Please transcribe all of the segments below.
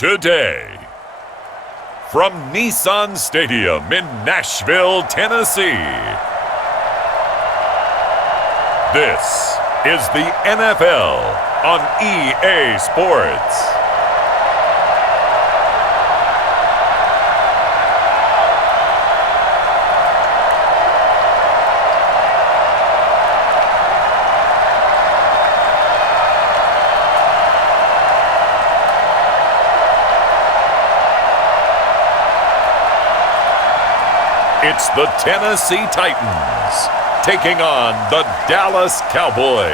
today. From Nissan Stadium in Nashville, Tennessee, this is the NFL on EA Sports. It's the Tennessee Titans taking on the Dallas Cowboys.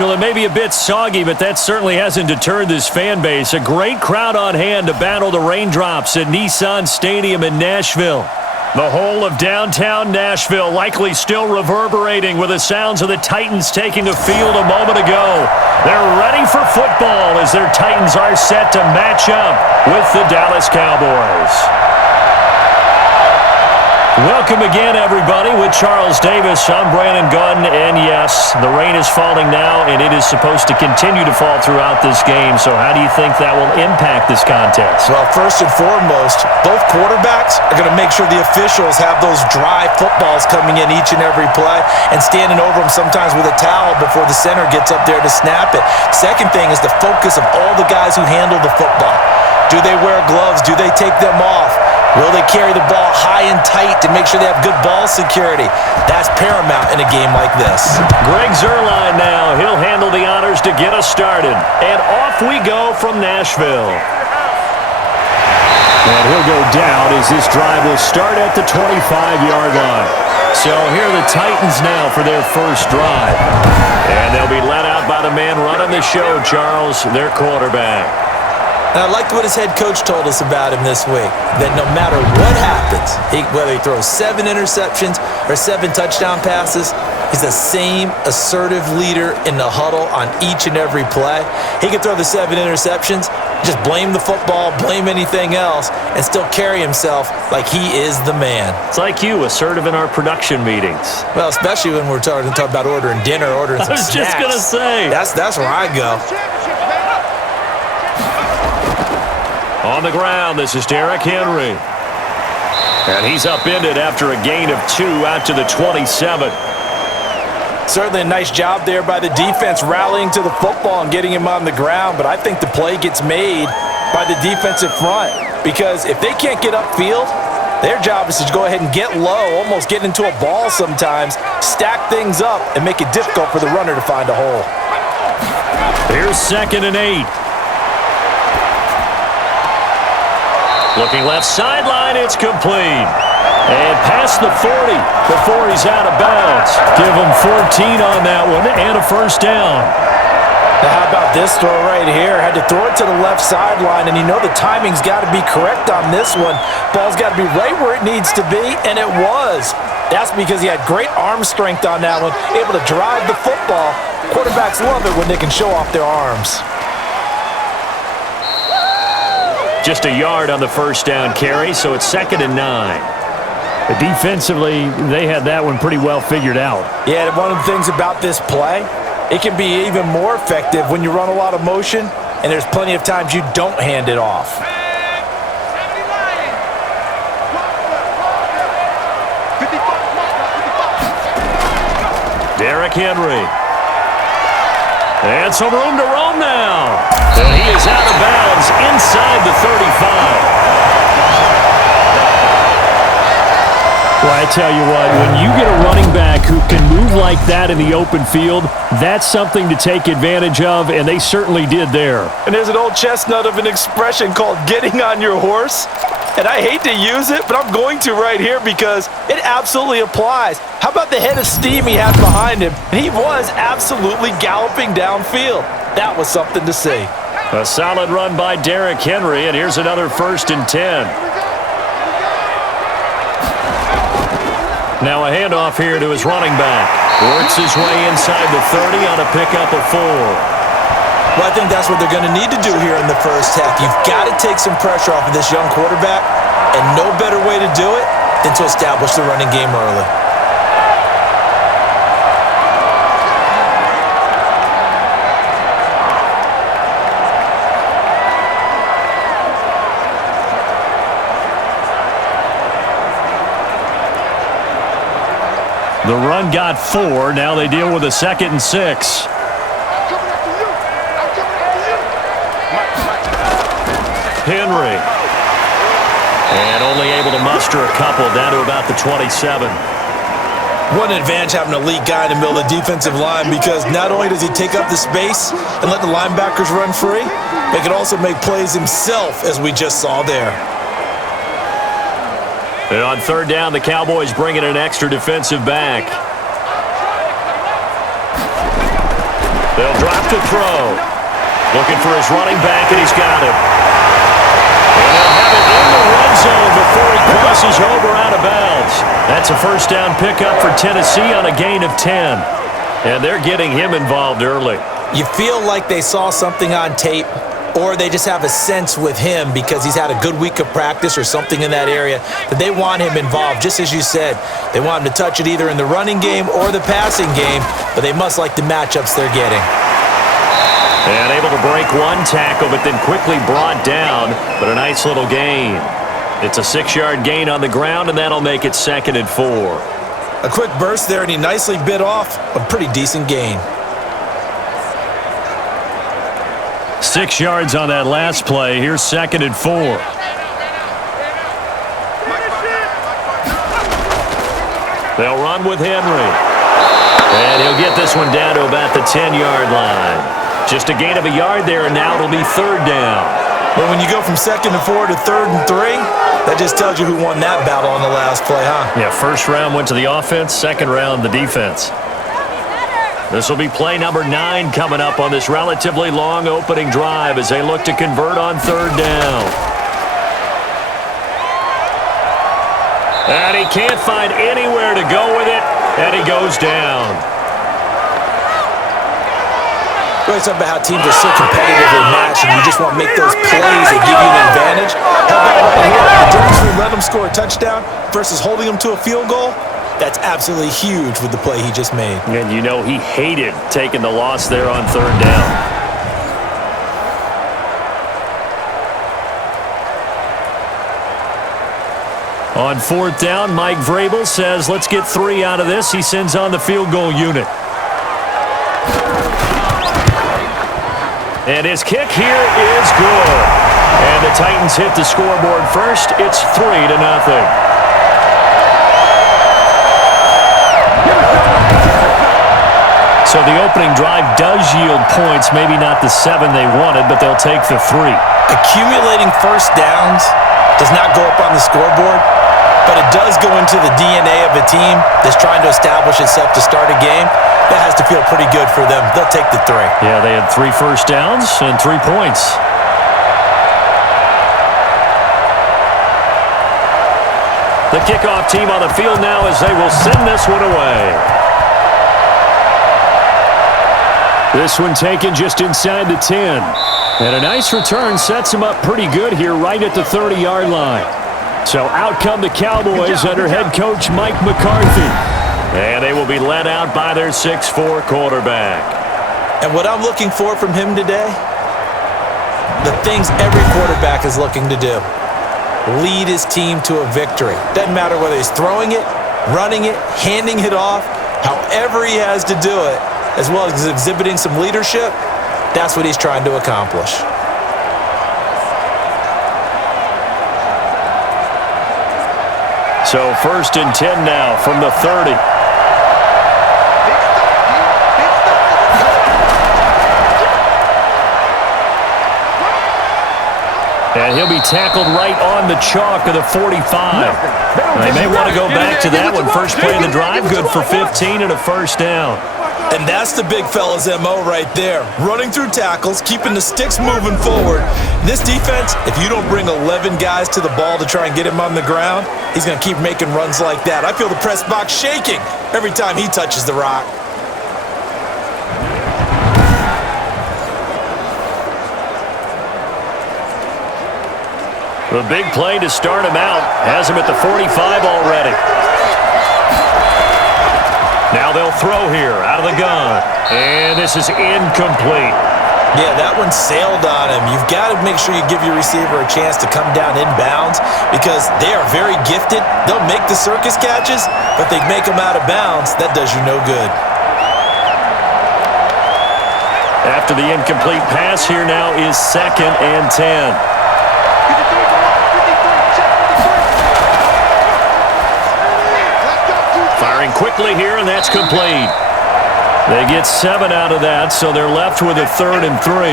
Well, it may be a bit soggy, but that certainly hasn't deterred this fan base. A great crowd on hand to battle the raindrops at Nissan Stadium in Nashville. The whole of downtown Nashville likely still reverberating with the sounds of the Titans taking the field a moment ago. They're ready for football as their Titans are set to match up with the Dallas Cowboys. Welcome again, everybody, with Charles Davis. I'm Brandon Gunn, and yes, the rain is falling now, and it is supposed to continue to fall throughout this game. So how do you think that will impact this contest? Well, first and foremost, both quarterbacks are going to make sure the officials have those dry footballs coming in each and every play and standing over them sometimes with a towel before the center gets up there to snap it. Second thing is the focus of all the guys who handle the football. Do they wear gloves? Do they take them off? Will they carry the ball high and tight to make sure they have good ball security? That's paramount in a game like this. Greg Zuerlein now. He'll handle the honors to get us started. And off we go from Nashville. And he'll go down as this drive will start at the 25-yard line. So here are the Titans now for their first drive. And they'll be let out by the man running the show, Charles, their quarterback. And I liked what his head coach told us about him this week, that no matter what happens, whether he throws 7 interceptions or 7 touchdown passes, he's the same assertive leader in the huddle on each and every play. He can throw the 7 interceptions, just blame the football, blame anything else, and still carry himself like he is the man. It's like you, assertive in our production meetings. Well, especially when we're talking about ordering dinner, ordering some snacks. I was just going to say. That's where I go. On the ground, this is Derrick Henry. And he's upended after a gain of 2 out to the 27. Certainly a nice job there by the defense rallying to the football and getting him on the ground, but I think the play gets made by the defensive front because if they can't get upfield, their job is to go ahead and get low, almost get into a ball sometimes, stack things up, and make it difficult for the runner to find a hole. Here's 2nd and 8. Looking left sideline, it's complete. And past the 40 before he's out of bounds. Give him 14 on that one and a first down. Now how about this throw right here? Had to throw it to the left sideline, and you know the timing's got to be correct on this one. Ball's got to be right where it needs to be, and it was. That's because he had great arm strength on that one, able to drive the football. Quarterbacks love it when they can show off their arms. Just a yard on the first down carry, so it's 2nd and 9. Defensively, they had that one pretty well figured out. Yeah, one of the things about this play, it can be even more effective when you run a lot of motion, and there's plenty of times you don't hand it off. Derrick Henry. And some room to roam now. And he is out of bounds inside the 35. Well, I tell you what, when you get a running back who can move like that in the open field, that's something to take advantage of, and they certainly did there. And there's an old chestnut of an expression called getting on your horse. And I hate to use it, but I'm going to right here because it absolutely applies. How about the head of steam he has behind him? And he was absolutely galloping downfield. That was something to see. A solid run by Derrick Henry, and here's another 1st and 10. Now a handoff here to his running back. Works his way inside the 30 on a pickup of 4. Well, I think that's what they're going to need to do here in the first half. You've got to take some pressure off of this young quarterback, and no better way to do it than to establish the running game early. The run got 4. Now they deal with a 2nd and 6. Henry. And only able to muster a couple down to about the 27. What an advantage having an elite guy in the middle of the defensive line, because not only does he take up the space and let the linebackers run free, but he can also make plays himself, as we just saw there. And on 3rd down, the Cowboys bring in an extra defensive back. They'll drop to throw. Looking for his running back, and he's got it. And they'll have it in the red zone before he crosses over out of bounds. That's a first down pickup for Tennessee on a gain of 10. And they're getting him involved early. You feel like they saw something on tape, or they just have a sense with him because he's had a good week of practice or something in that area that they want him involved. Just as you said, they want him to touch it either in the running game or the passing game, but they must like the matchups they're getting. And able to break one tackle, but then quickly brought down, but a nice little gain. It's a 6-yard gain on the ground, and that'll make it 2nd and 4. A quick burst there, and he nicely bit off a pretty decent gain. 6 yards on that last play. Here's 2nd and 4. They'll run with Henry. And he'll get this one down to about the 10-yard line. Just a gain of a yard there, and now it'll be 3rd down. But when you go from 2nd and 4 to 3rd and 3, that just tells you who won that battle on the last play, huh? Yeah, first round went to the offense, second round the defense. This will be play number 9 coming up on this relatively long opening drive as they look to convert on 3rd down. And he can't find anywhere to go with it, and he goes down. Really talking about how teams are so competitively matched, and you just want to make those plays that give you an advantage. How about right here? The difference between letting them score a touchdown versus holding them to a field goal? That's absolutely huge with the play he just made. And you know he hated taking the loss there on 3rd down. On 4th down, Mike Vrabel says, let's get 3 out of this. He sends on the field goal unit. And his kick here is good. And the Titans hit the scoreboard first. It's 3-0. So the opening drive does yield points, maybe not the 7 they wanted, but they'll take the 3. Accumulating first downs does not go up on the scoreboard, but it does go into the DNA of a team that's trying to establish itself to start a game. That has to feel pretty good for them. They'll take the 3. Yeah, they had 3 first downs and 3 points. The kickoff team on the field now as they will send this one away. This one taken just inside the 10. And a nice return sets them up pretty good here right at the 30-yard line. So out come the Cowboys under head coach Mike McCarthy. And they will be led out by their 6'4" quarterback. And what I'm looking for from him today, the things every quarterback is looking to do. Lead his team to a victory. Doesn't matter whether he's throwing it, running it, handing it off, however he has to do it, as well as exhibiting some leadership, that's what he's trying to accomplish. So 1st and 10 now from the 30. And he'll be tackled right on the chalk of the 45. They may want to go back to that one. First play of the drive, good for 15 and a first down. And that's the big fella's MO right there. Running through tackles, keeping the sticks moving forward. This defense, if you don't bring 11 guys to the ball to try and get him on the ground, he's going to keep making runs like that. I feel the press box shaking every time he touches the rock. The big play to start him out has him at the 45 already. Now they'll throw here out of the gun. And this is incomplete. Yeah, that one sailed on him. You've got to make sure you give your receiver a chance to come down inbounds because they are very gifted. They'll make the circus catches, but they make them out of bounds. That does you no good. After the incomplete pass, here now is 2nd and 10. Firing quickly here, and that's complete. They get 7 out of that, so they're left with a 3rd and 3.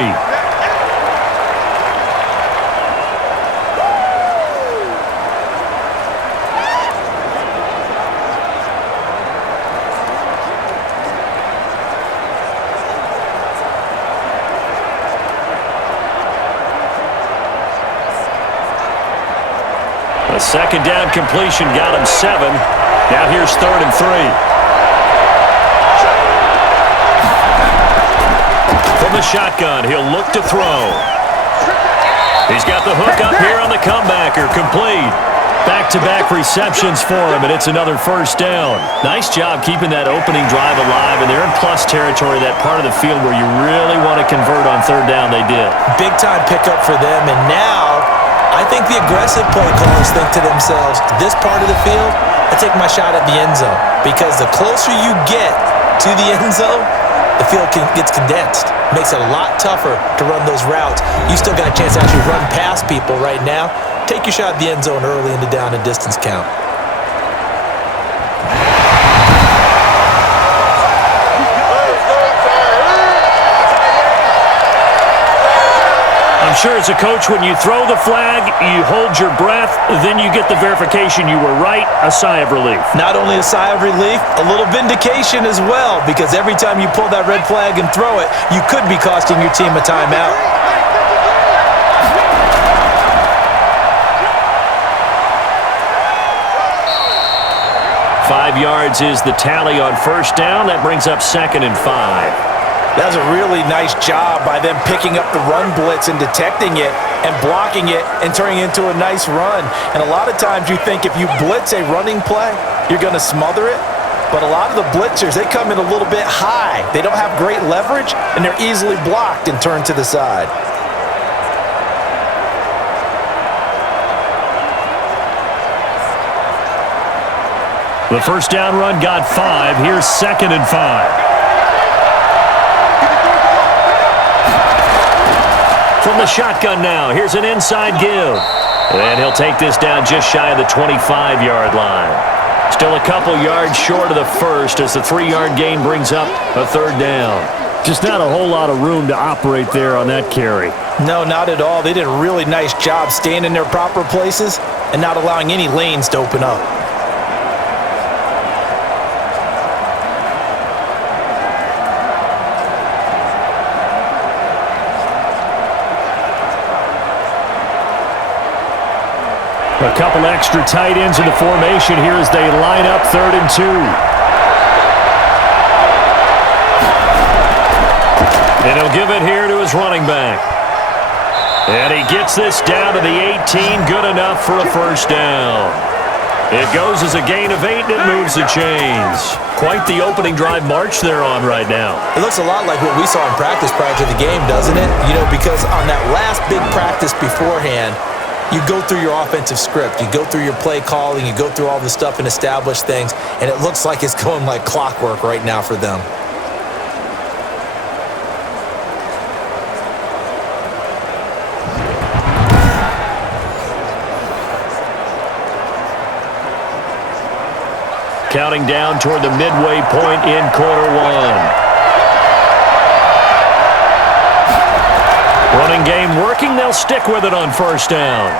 A 2nd down completion got him 7. Now here's 3rd and 3. From the shotgun, he'll look to throw. He's got the hook up here on the comebacker, complete. Back-to-back receptions for him, and it's another 1st down. Nice job keeping that opening drive alive, and they're in plus territory, that part of the field where you really want to convert on 3rd down. They did. Big-time pickup for them, and now I think the aggressive play callers think to themselves, this part of the field, I take my shot at the end zone, because the closer you get to the end zone, the field gets condensed. Makes it a lot tougher to run those routes. You still got a chance to actually run past people right now. Take your shot at the end zone early in the down and distance count. I'm sure as a coach, when you throw the flag, you hold your breath, then you get the verification you were right, a sigh of relief. Not only a sigh of relief, a little vindication as well, because every time you pull that red flag and throw it, you could be costing your team a timeout. Five yards is the tally on 1st down. That brings up 2nd and 5. That was a really nice job by them picking up the run blitz and detecting it and blocking it and turning it into a nice run. And a lot of times you think if you blitz a running play, you're going to smother it. But a lot of the blitzers, they come in a little bit high. They don't have great leverage, and they're easily blocked and turned to the side. The 1st down run got 5. Here's 2nd and 5. From the shotgun now, here's an inside give. And he'll take this down just shy of the 25-yard line. Still a couple yards short of the 1st as the 3-yard gain brings up a 3rd down. Just not a whole lot of room to operate there on that carry. No, not at all. They did a really nice job staying in their proper places and not allowing any lanes to open up. A couple extra tight ends in the formation here as they line up 3rd and 2. And he'll give it here to his running back. And he gets this down to the 18, good enough for a 1st down. It goes as a gain of 8, and it moves the chains. Quite the opening drive march they're on right now. It looks a lot like what we saw in practice prior to the game, doesn't it? You know, because on that last big practice beforehand, you go through your offensive script, you go through your play calling, you go through all the stuff and establish things, and it looks like it's going like clockwork right now for them. Counting down toward the midway point in quarter 1. Running game working. They'll stick with it on 1st down.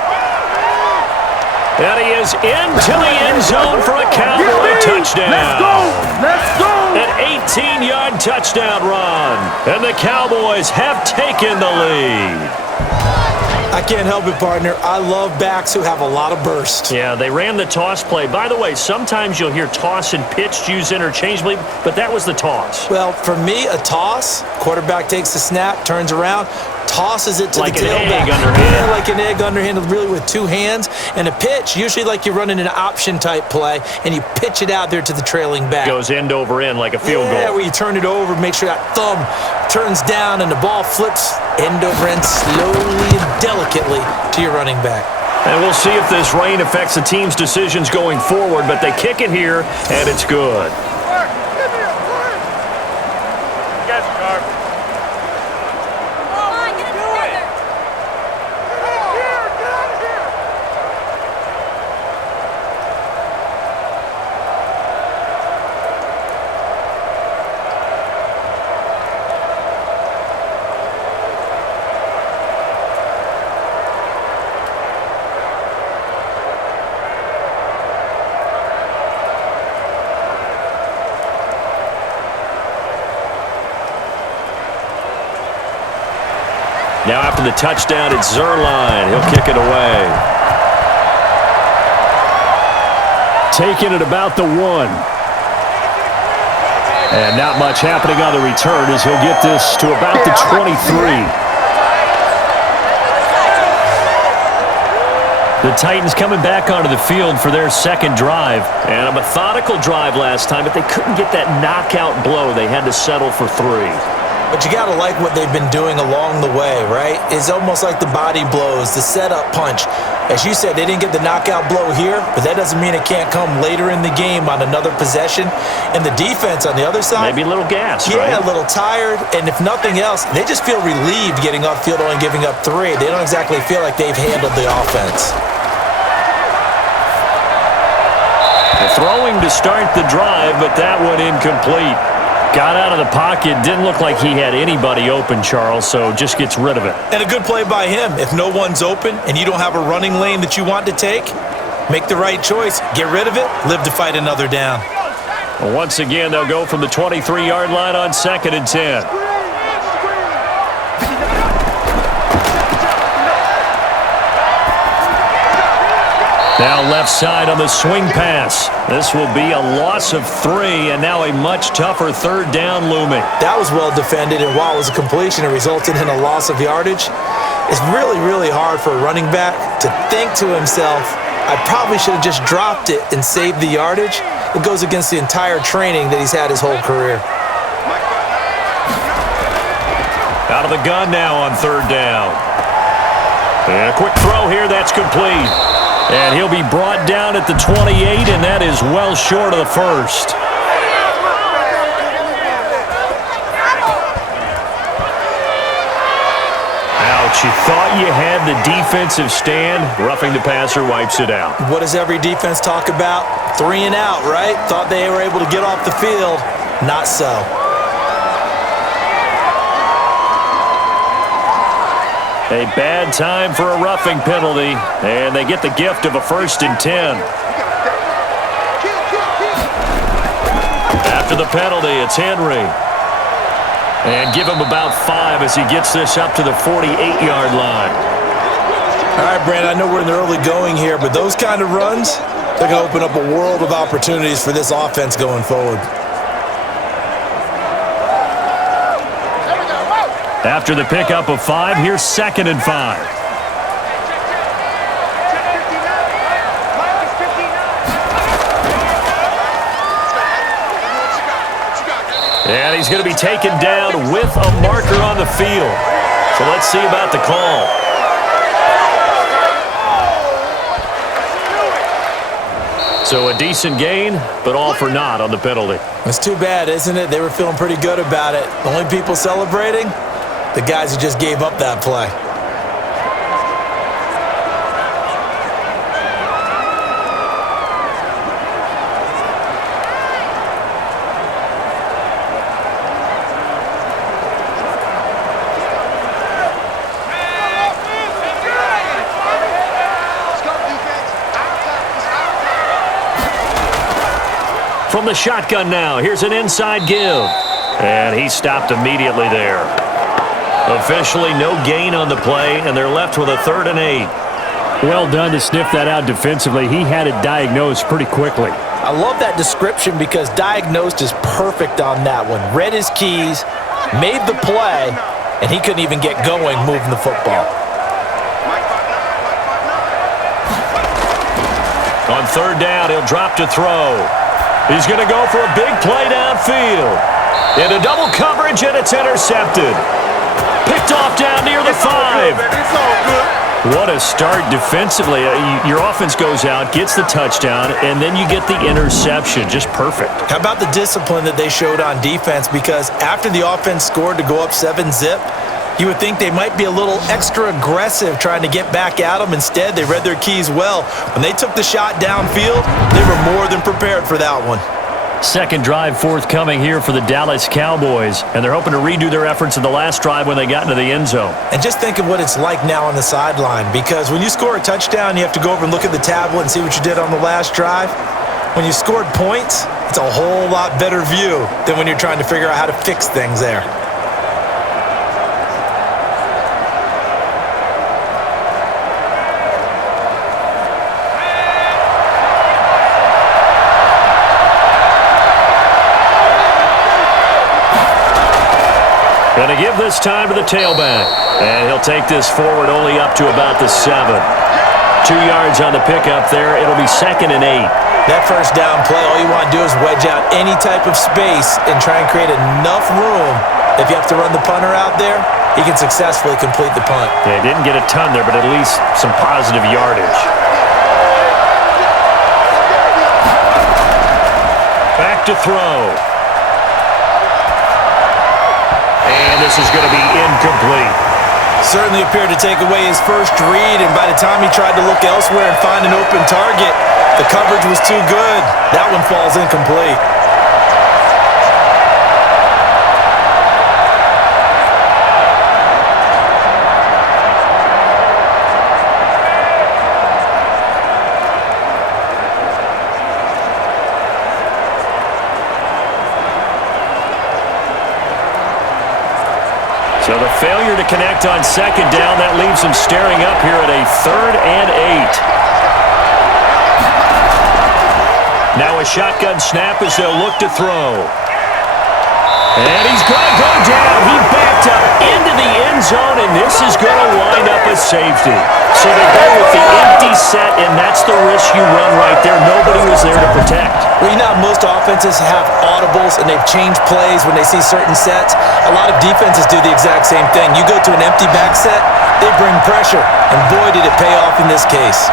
And he is into the end zone for a Cowboy touchdown. Let's go! Let's go! An 18-yard touchdown run. And the Cowboys have taken the lead. I can't help it, partner. I love backs who have a lot of burst. Yeah, they ran the toss play. By the way, sometimes you'll hear toss and pitch used interchangeably, but that was the toss. Well, for me, a toss, quarterback takes the snap, turns around, tosses it to like the an tailback. egg underhand. Yeah, like an egg underhand, really with two hands. And a pitch, usually like you're running an option-type play, and you pitch it out there to the trailing back. Goes end over end like a field Yeah, goal. where you turn it over, make sure that thumb turns down, and the ball flips end over end slowly and delicately to your running back. And we'll see if this rain affects the team's decisions going forward, but they kick it here, and it's good. Now after the touchdown, it's Zerline. He'll kick it away. Taking it about the 1. And not much happening on the return as he'll get this to about the 23. The Titans coming back onto the field for their second drive. And a methodical drive last time, but they couldn't get that knockout blow. They had to settle for 3. But you got to like what they've been doing along the way, right? It's almost like the body blows, the setup punch. As you said, they didn't get the knockout blow here, but that doesn't mean it can't come later in the game on another possession. And the defense on the other side, maybe a little gas, yeah, right? a little tired. And if nothing else, they just feel relieved getting upfield only giving up 3. They don't exactly feel like they've handled the offense. Throwing to start the drive, but that one incomplete. Got out of the pocket, didn't look like he had anybody open, Charles, so just gets rid of it. And a good play by him. If no one's open and you don't have a running lane that you want to take, make the right choice. Get rid of it, live to fight another down. Well, once again, they'll go from the 23-yard line on 2nd and 10. Now left side on the swing pass. This will be a loss of 3, and now a much tougher 3rd down looming. That was well defended, and while it was a completion, it resulted in a loss of yardage. It's really, really hard for a running back to think to himself, I probably should have just dropped it and saved the yardage. It goes against the entire training that he's had his whole career. Out of the gun now on 3rd down. And a quick throw here, that's complete. And he'll be brought down at the 28, and that is well short of the 1st. Ouch, you thought you had the defensive stand. Roughing the passer wipes it out. What does every defense talk about? 3 and out, right? Thought they were able to get off the field. Not so. A bad time for a roughing penalty, and they get the gift of a 1st and 10. After the penalty, it's Henry. And give him about 5 as he gets this up to the 48-yard line. All right, Brandon, I know we're in the early going here, but those kind of runs, they're going to open up a world of opportunities for this offense going forward. After the pickup of 5, here's 2nd and 5. And he's going to be taken down with a marker on the field. So let's see about the call. So a decent gain, but all for naught on the penalty. It's too bad, isn't it? They were feeling pretty good about it. The only people celebrating, the guys who just gave up that play. From the shotgun now, here's an inside give. And he stopped immediately there. Officially no gain on the play, and they're left with a 3rd and 8. Well done to sniff that out defensively. He had it diagnosed pretty quickly. I love that description because diagnosed is perfect on that one. Read his keys, made the play, and he couldn't even get going moving the football. On third down, he'll drop to throw. He's going to go for a big play downfield. Into double coverage, and it's intercepted. Picked off down near the 5. It's all good. What a start defensively. Your offense goes out, gets the touchdown, and then you get the interception. Just perfect. How about the discipline that they showed on defense? Because after the offense scored to go up 7-zip, you would think they might be a little extra aggressive trying to get back at them. Instead, they read their keys well. When they took the shot downfield, they were more than prepared for that one. Second drive forthcoming here for the Dallas Cowboys, and they're hoping to redo their efforts in the last drive when they got into the end zone. And just think of what it's like now on the sideline, because when you score a touchdown, you have to go over and look at the tablet and see what you did on the last drive. When you scored points, it's a whole lot better view than when you're trying to figure out how to fix things there. Going to give this time to the tailback. And he'll take this forward only up to about the 7. 2 yards on the pickup there. It'll be 2nd and 8. That first down play, all you want to do is wedge out any type of space and try and create enough room. If you have to run the punter out there, he can successfully complete the punt. Yeah, didn't get a ton there, but at least some positive yardage. Back to throw. And this is going to be incomplete. Certainly appeared to take away his first read, and by the time he tried to look elsewhere and find an open target, the coverage was too good. That one falls incomplete. So the failure to connect on second down, that leaves them staring up here at a 3rd and 8. Now a shotgun snap as they'll look to throw. And he's going to go down. He backed up into the end zone, and this is going to wind up a safety. So they go with the empty set, and that's the risk you run right there. Nobody was there to protect. Well, you know, most offenses have audibles, and they've changed plays when they see certain sets. A lot of defenses do the exact same thing. You go to an empty back set, they bring pressure, and boy, did it pay off in this case.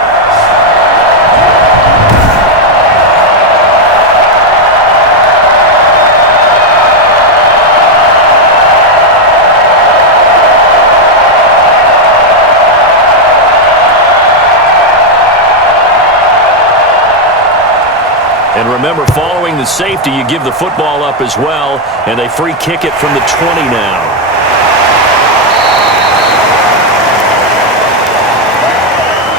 And remember, following the safety, you give the football up as well, and they free kick it from the 20 now.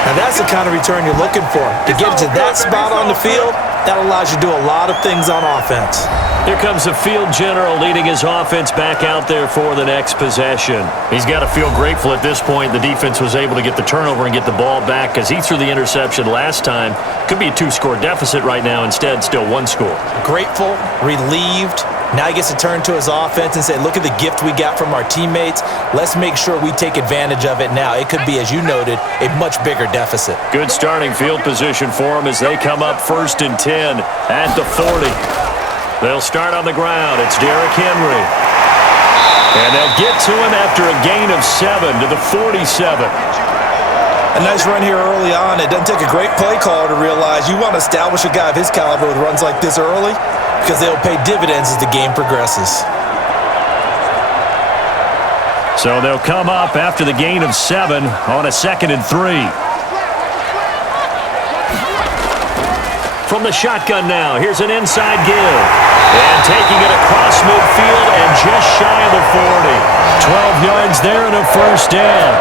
Now that's the kind of return you're looking for. To get to that spot on the field, that allows you to do a lot of things on offense. Here comes the field general leading his offense back out there for the next possession. He's got to feel grateful at this point the defense was able to get the turnover and get the ball back because he threw the interception last time. Could be a 2-score deficit right now. Instead, still 1 score. Grateful, relieved. Now he gets to turn to his offense and say, look at the gift we got from our teammates. Let's make sure we take advantage of it now. It could be, as you noted, a much bigger deficit. Good starting field position for them as they come up 1st and 10 at the 40. They'll start on the ground. It's Derrick Henry. And they'll get to him after a gain of 7 to the 47. A nice run here early on. It doesn't take a great play caller to realize you want to establish a guy of his caliber with runs like this early because they'll pay dividends as the game progresses. So they'll come up after the gain of 7 on a 2nd and 3. From the shotgun now, here's an inside give. And taking it across midfield and just shy of the 40. 12 yards there and a 1st down.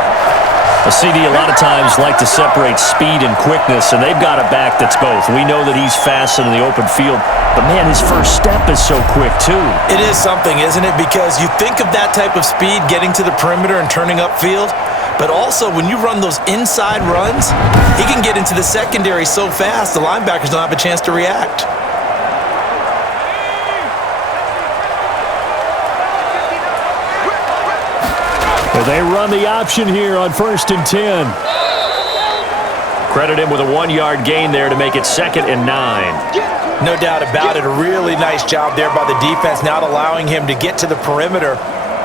A CD a lot of times like to separate speed and quickness, and they've got a back that's both. We know that he's fast in the open field, but man, his first step is so quick too. It is something, isn't it? Because you think of that type of speed getting to the perimeter and turning upfield, but also when you run those inside runs, he can get into the secondary so fast the linebackers don't have a chance to react. And they run the option here on 1st and 10. Credit him with a 1-yard gain there to make it 2nd and 9. No doubt about it. A really nice job there by the defense, not allowing him to get to the perimeter.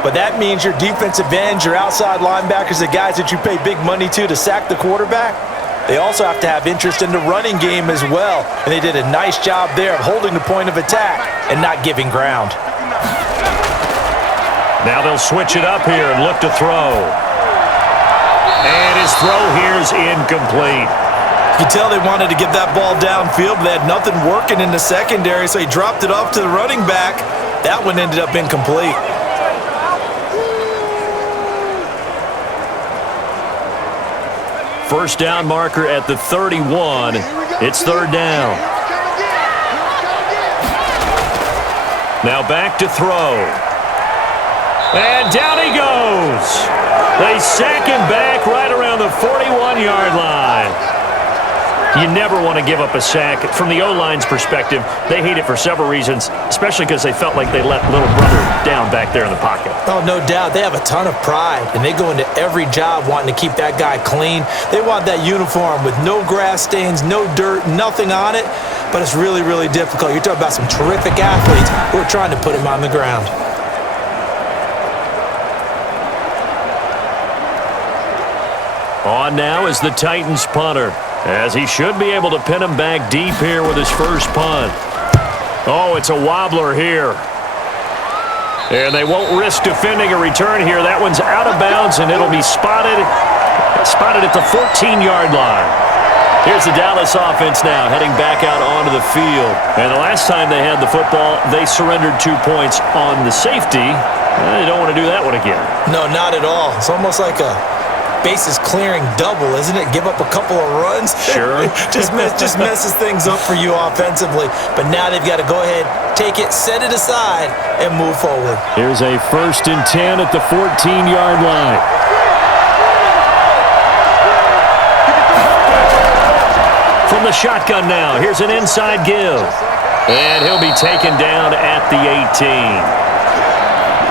But that means your defensive ends, your outside linebackers, the guys that you pay big money to sack the quarterback, they also have to have interest in the running game as well. And they did a nice job there of holding the point of attack and not giving ground. Now they'll switch it up here and look to throw. And his throw here is incomplete. You can tell they wanted to get that ball downfield, but they had nothing working in the secondary, so he dropped it off to the running back. That one ended up incomplete. First down marker at the 31. It's 3rd down. Now back to throw. And down he goes. They sack him back right around the 41-yard line. You never want to give up a sack. From the O-line's perspective, they hate it for several reasons, especially because they felt like they let little brother down back there in the pocket. Oh, no doubt. They have a ton of pride, and they go into every job wanting to keep that guy clean. They want that uniform with no grass stains, no dirt, nothing on it, but it's really, really difficult. You're talking about some terrific athletes who are trying to put him on the ground. On now is the Titans punter, as he should be able to pin him back deep here with his first punt. Oh, it's a wobbler here. And they won't risk defending a return here. That one's out of bounds, and it'll be spotted at the 14-yard line. Here's the Dallas offense now heading back out onto the field. And the last time they had the football, they surrendered 2 points on the safety. They don't want to do that one again. No, not at all. It's almost like a bases clearing double, isn't it? Give up a couple of runs. Sure. just messes things up for you offensively. But now they've got to go ahead, take it, set it aside, and move forward. Here's a 1st and 10 at the 14-yard line. From the shotgun now, here's an inside give. And he'll be taken down at the 18.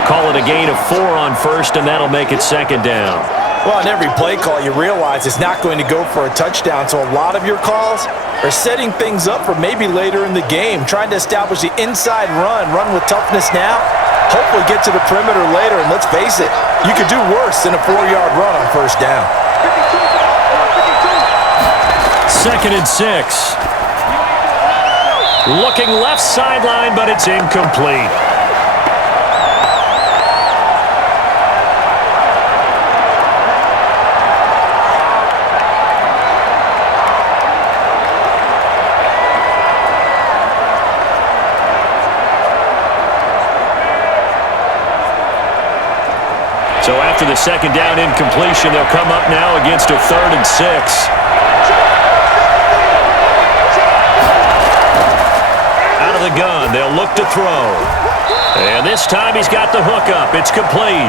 Call it a gain of 4 on 1st, and that'll make it 2nd down. Well, on every play call, you realize it's not going to go for a touchdown, so a lot of your calls are setting things up for maybe later in the game, trying to establish the inside run with toughness now, hopefully get to the perimeter later, and let's face it, you could do worse than a 4-yard run on 1st down. 2nd and 6. Looking left sideline, but it's incomplete. So after the 2nd down incompletion, they'll come up now against a 3rd and 6. Out of the gun, they'll look to throw. And this time he's got the hook up. It's complete.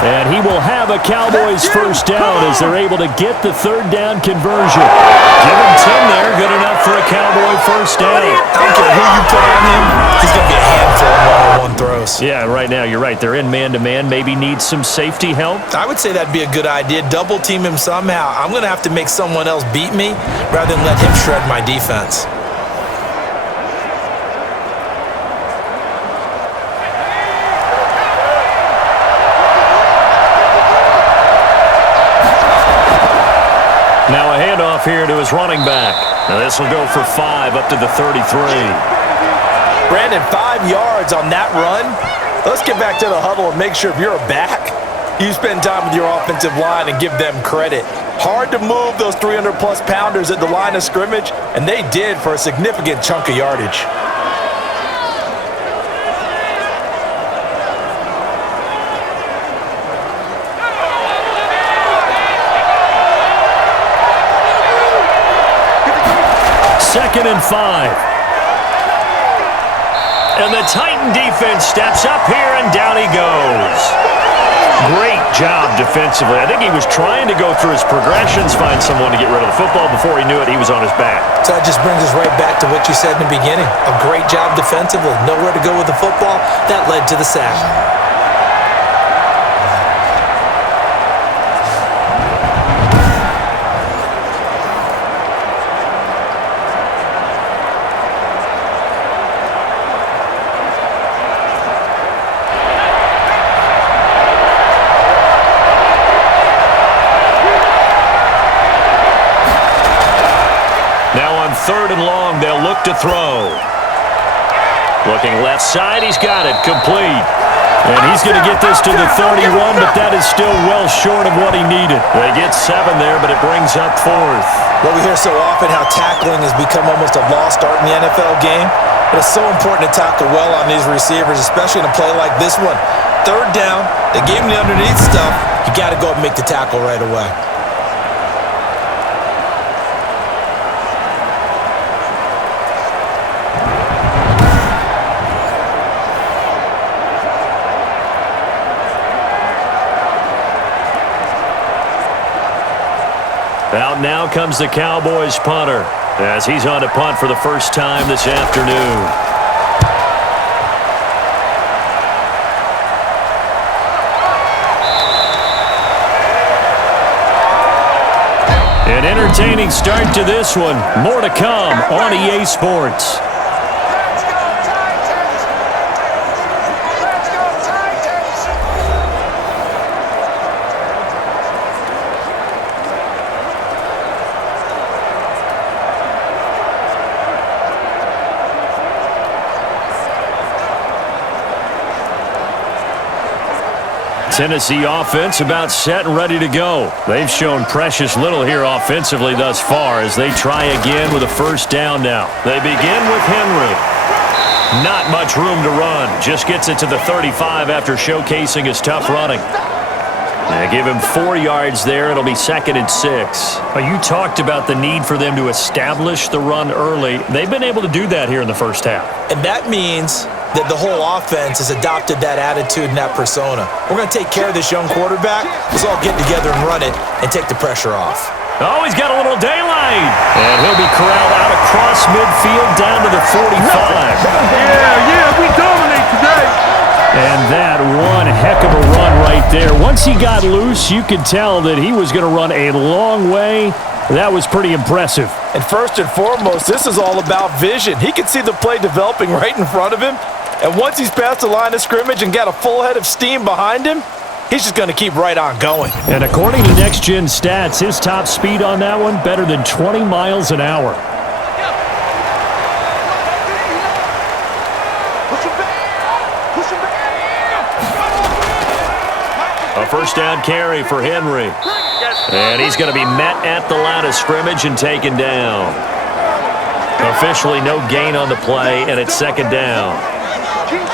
And he will have a Cowboys first down as they're able to get the 3rd down conversion. Give him 10 there, good enough for a Cowboy first down. I don't care who you put on him, he's going to be a handful of one-on-one throws. Yeah, right now, you're right. They're in man-to-man, maybe need some safety help. I would say that'd be a good idea. Double team him somehow. I'm going to have to make someone else beat me rather than let him shred my defense. Now a handoff here to his running back. Now this will go for 5 up to the 33. Brandon, 5 yards on that run. Let's get back to the huddle and make sure if you're a back, you spend time with your offensive line and give them credit. Hard to move those 300-plus pounders at the line of scrimmage, and they did for a significant chunk of yardage. Second and 5. And the Titan defense steps up here, and down he goes. Great job defensively. I think he was trying to go through his progressions, find someone to get rid of the football. Before he knew it, he was on his back. So that just brings us right back to what you said in the beginning. A great job defensively. Nowhere to go with the football. That led to the sack. 3rd and long. They'll look to throw. Looking left side. He's got it. Complete. And he's going to get this to the 31, but that is still well short of what he needed. They get 7 there, but it brings up 4th. Well, we hear so often how tackling has become almost a lost art in the NFL game. But it's so important to tackle well on these receivers, especially in a play like this one. 3rd down, they gave him the underneath stuff. You got to go and make the tackle right away. Out now comes the Cowboys punter as he's on to punt for the first time this afternoon. An entertaining start to this one. More to come on EA Sports. Tennessee offense about set and ready to go. They've shown precious little here offensively thus far as they try again with a 1st down now. They begin with Henry. Not much room to run. Just gets it to the 35 after showcasing his tough running. They give him 4 yards there. It'll be 2nd and 6. You talked about the need for them to establish the run early. They've been able to do that here in the first half. And that means that the whole offense has adopted that attitude and that persona. We're going to take care of this young quarterback. Let's all get together and run it and take the pressure off. Oh, he's got a little daylight. And he'll be corralled out across midfield down to the 45. Yeah, we dominate today. And that one heck of a run right there. Once he got loose, you could tell that he was going to run a long way. That was pretty impressive. And first and foremost, this is all about vision. He could see the play developing right in front of him. And once he's past the line of scrimmage and got a full head of steam behind him, he's just going to keep right on going. And according to Next Gen Stats, his top speed on that one, better than 20 miles an hour. A 1st down carry for Henry. And he's going to be met at the line of scrimmage and taken down. Officially no gain on the play, and it's 2nd down.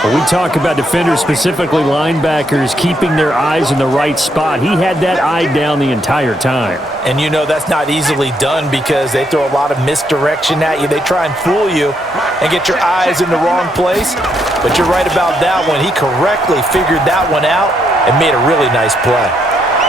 When we talk about defenders, specifically linebackers, keeping their eyes in the right spot, he had that eye down the entire time. And you know that's not easily done because they throw a lot of misdirection at you. They try and fool you and get your eyes in the wrong place. But you're right about that one. He correctly figured that one out and made a really nice play.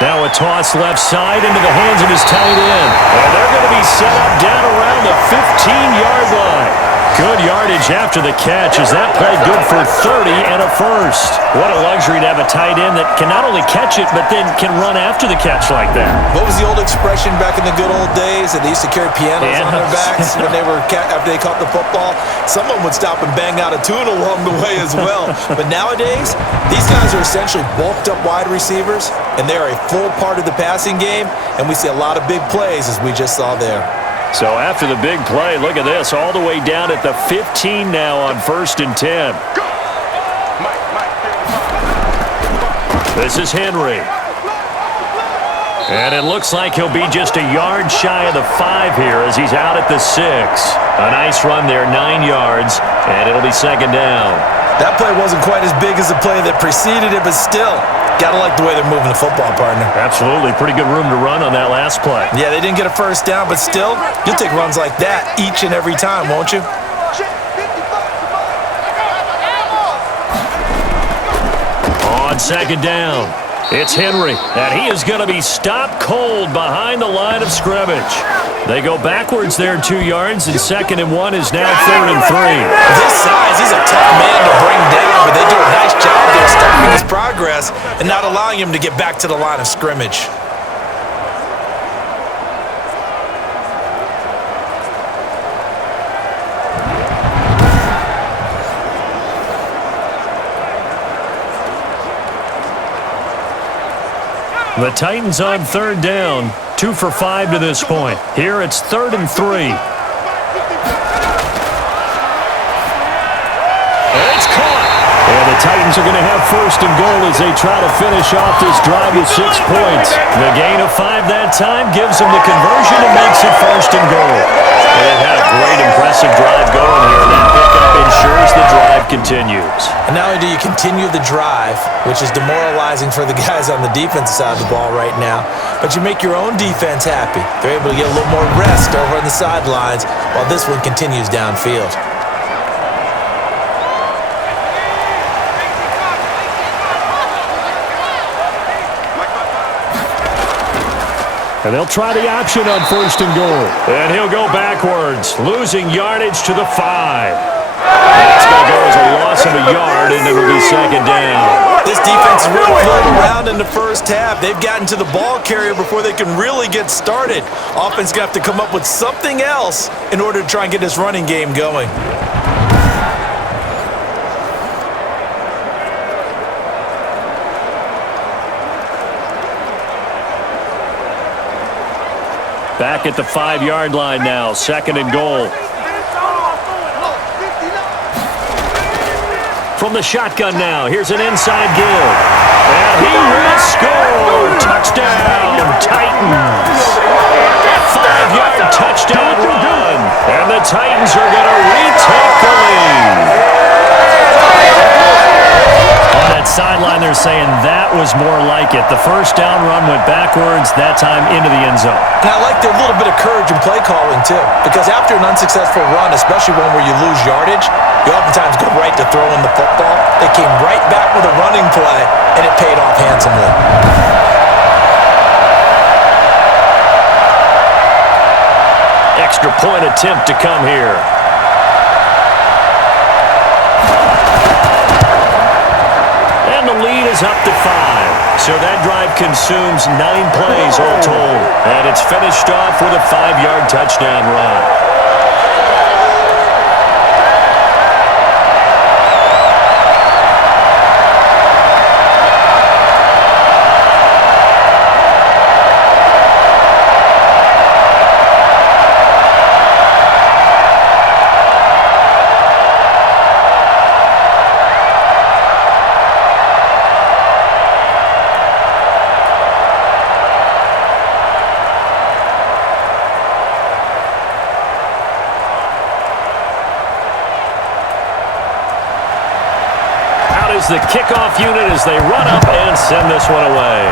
Now a toss left side into the hands of his tight end. And they're going to be set up down around the 15-yard line. Good yardage after the catch as that played good for 30 and a 1st. What a luxury to have a tight end that can not only catch it, but then can run after the catch like that. What was the old expression back in the good old days that they used to carry pianos on their backs when they were after they caught the football? Someone would stop and bang out a tune along the way as well. But nowadays, these guys are essentially bulked up wide receivers, and they're a full part of the passing game, and we see a lot of big plays as we just saw there. So after the big play, look at this, all the way down at the 15 now on 1st and 10. This is Henry. And it looks like he'll be just a yard shy of the 5 here as he's out at the 6. A nice run there, 9 yards, and it'll be 2nd down. That play wasn't quite as big as the play that preceded it, but still, gotta like the way they're moving the football, partner. Absolutely. Pretty good room to run on that last play. Yeah, they didn't get a 1st down, but still, you'll take runs like that each and every time, won't you? On 2nd down, it's Henry, and he is going to be stopped cold behind the line of scrimmage. They go backwards there 2 yards, and 2nd and 1 is now 3rd and 3. With his size, he's a tough man to bring down, but they do a nice job there stopping his progress and not allowing him to get back to the line of scrimmage. The Titans on 3rd down, 2 for 5 to this point. Here it's 3rd and 3. And it's caught. And the Titans are going to have first and goal as they try to finish off this drive with 6 points. The gain of 5 that time gives them the conversion and makes it first and goal. They've had a great, impressive drive going here. That pickup ensures the drive continues. And not only do you continue the drive, which is demoralizing for the guys on the defensive side of the ball right now, but you make your own defense happy. They're able to get a little more rest over on the sidelines while this one continues downfield. And they'll try the option on first and goal. And he'll go backwards, losing yardage to the 5. That's going to go as a loss of a yard, and it'll be second down. This defense is really floating around in the first half. They've gotten to the ball carrier before they can really get started. Offense going to have to come up with something else in order to try and get this running game going. Back at the 5-yard line now, second and goal. From the shotgun now, here's an inside give. And he will score! Touchdown, Titans! 5-yard touchdown run. And the Titans are going to retake the lead. On that sideline, they're saying that was more like it. The first down run went backwards, that time into the end zone. And I like their little bit of courage in play calling, too. Because after an unsuccessful run, especially one where you lose yardage, you oftentimes go right to throwing the football. They came right back with a running play, and it paid off handsomely. Extra point attempt to come here. And the lead is up to 5. So that drive consumes 9 plays all told. And it's finished off with a 5-yard touchdown run. The kickoff unit as they run up and send this one away.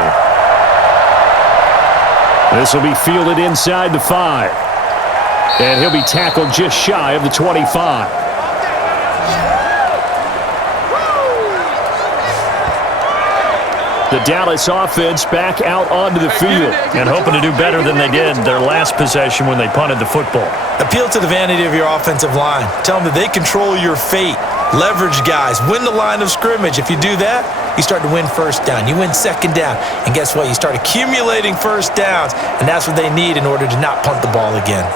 This will be fielded inside the 5. And he'll be tackled just shy of the 25. The Dallas offense back out onto the field and hoping to do better than they did their last possession when they punted the football. Appeal to the vanity of your offensive line. Tell them that they control your fate. Leverage guys. Win the line of scrimmage. If you do that, you start to win first down. You win second down. And guess what? You start accumulating first downs. And that's what they need in order to not punt the ball again.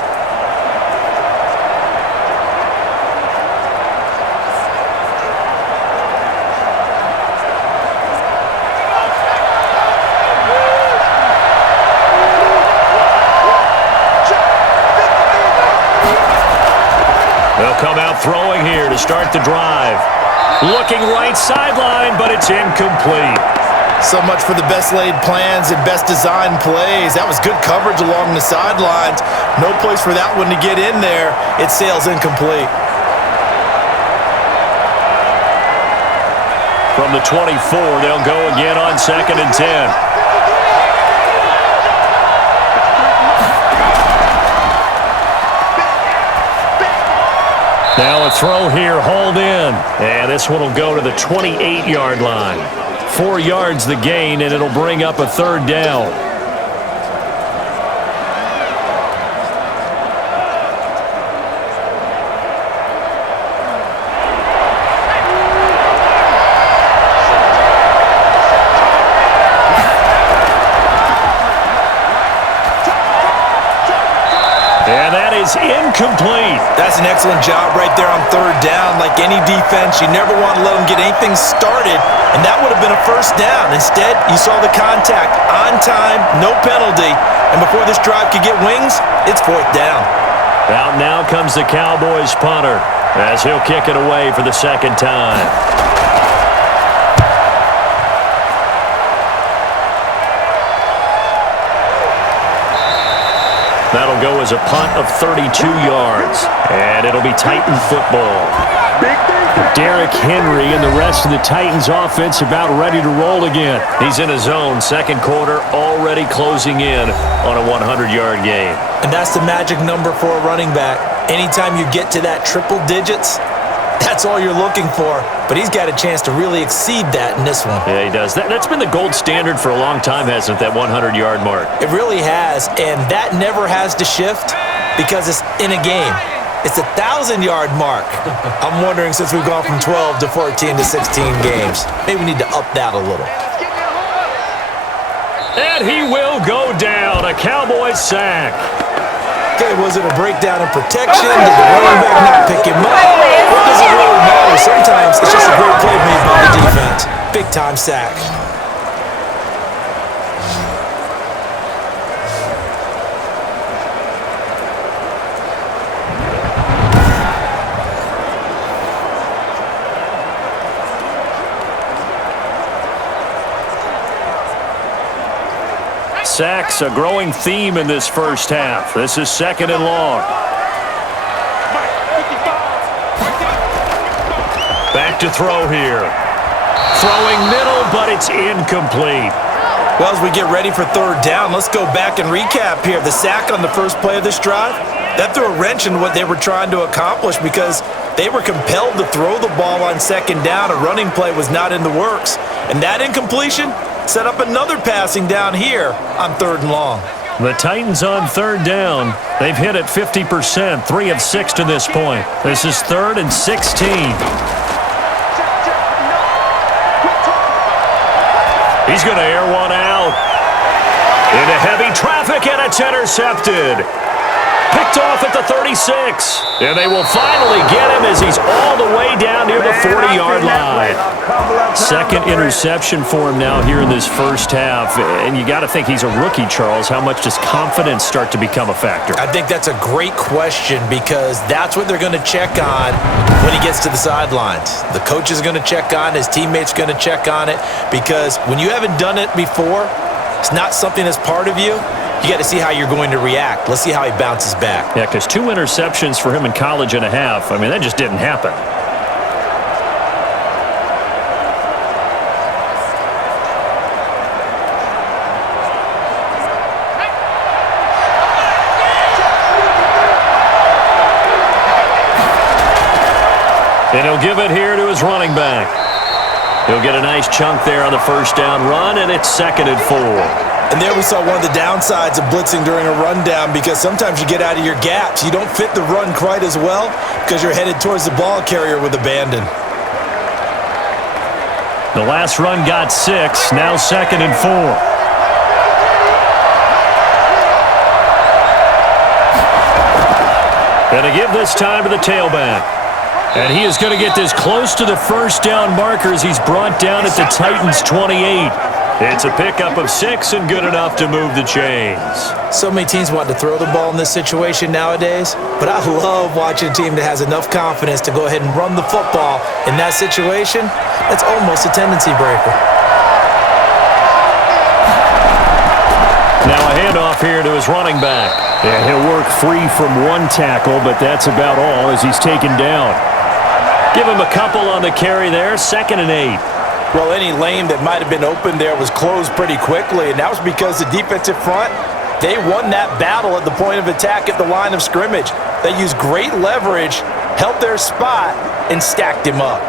They'll come out throwing here to start the drive. Looking right sideline, but it's incomplete. So much for the best laid plans and best designed plays. That was good coverage along the sidelines. No place for that one to get in there. It sails incomplete. From the 24, they'll go again on second and 10. Now a throw here, hauled in. And this one will go to the 28-yard line. 4 yards the gain, and it'll bring up a third down. And that is incomplete. That's an excellent job right there on third down. Like any defense, you never want to let them get anything started, and that would have been a first down. Instead, you saw the contact on time, no penalty, and before this drive could get wings, it's fourth down. Out now comes the Cowboys punter as he'll kick it away for the second time. That'll go as a punt of 32 yards, and it'll be Titan football. Derrick Henry and the rest of the Titans offense about ready to roll again. He's in his own second quarter, already closing in on a 100-yard game. And that's the magic number for a running back. Anytime you get to that triple digits, that's all you're looking for. But he's got a chance to really exceed that in this one. Yeah, he does. That's been the gold standard for a long time, hasn't it, that 100-yard mark? It really has, and that never has to shift because it's in a game. It's a 1,000-yard mark. I'm wondering, since we've gone from 12 to 14 to 16 games, maybe we need to up that a little. And he will go down. A Cowboys sack. Okay, was it a breakdown in protection? Did the running back not pick him up? What does it really matter? Sometimes it's just a great play made by the defense. Big-time sack. Sacks, a growing theme in this first half. This is second and long. Back to throw here. Throwing middle, but it's incomplete. Well, as we get ready for third down, let's go back and recap here. The sack on the first play of this drive, that threw a wrench in what they were trying to accomplish because they were compelled to throw the ball on second down. A running play was not in the works. And that incompletion set up another passing down here on third and long. The Titans on third down. They've hit it 50%, 3 of 6 to this point. This is 3rd and 16. He's going to air one out. Into heavy traffic, and it's intercepted. Picked off at the 36. And they will finally get him as he's all the way down near the 40-yard line. Second interception for him now here in this first half. And you got to think he's a rookie, Charles. How much does confidence start to become a factor? I think that's a great question because that's what they're going to check on when he gets to the sidelines. The coach is going to check on, his teammates going to check on it because when you haven't done it before, it's not something that's part of you. You got to see how you're going to react. Let's see how he bounces back. Yeah, because 2 interceptions for him in college and a half. I mean, that just didn't happen. And he'll give it here to his running back. He'll get a nice chunk there on the first down run, and it's 2nd and 4. And there we saw one of the downsides of blitzing during a rundown because sometimes you get out of your gaps. You don't fit the run quite as well because you're headed towards the ball carrier with abandon. The last run got 6, now 2nd and 4. And to give this time to the tailback. And he is going to get this close to the first down marker as he's brought down at the Titans' 28. It's a pickup of 6 and good enough to move the chains. So many teams want to throw the ball in this situation nowadays, but I love watching a team that has enough confidence to go ahead and run the football in that situation. That's almost a tendency breaker. Now a handoff here to his running back. Yeah, he'll work free from one tackle, but that's about all as he's taken down. Give him a couple on the carry there, 2nd and 8. Well, any lane that might have been open there was closed pretty quickly, and that was because the defensive front, they won that battle at the point of attack at the line of scrimmage. They used great leverage, held their spot, and stacked him up.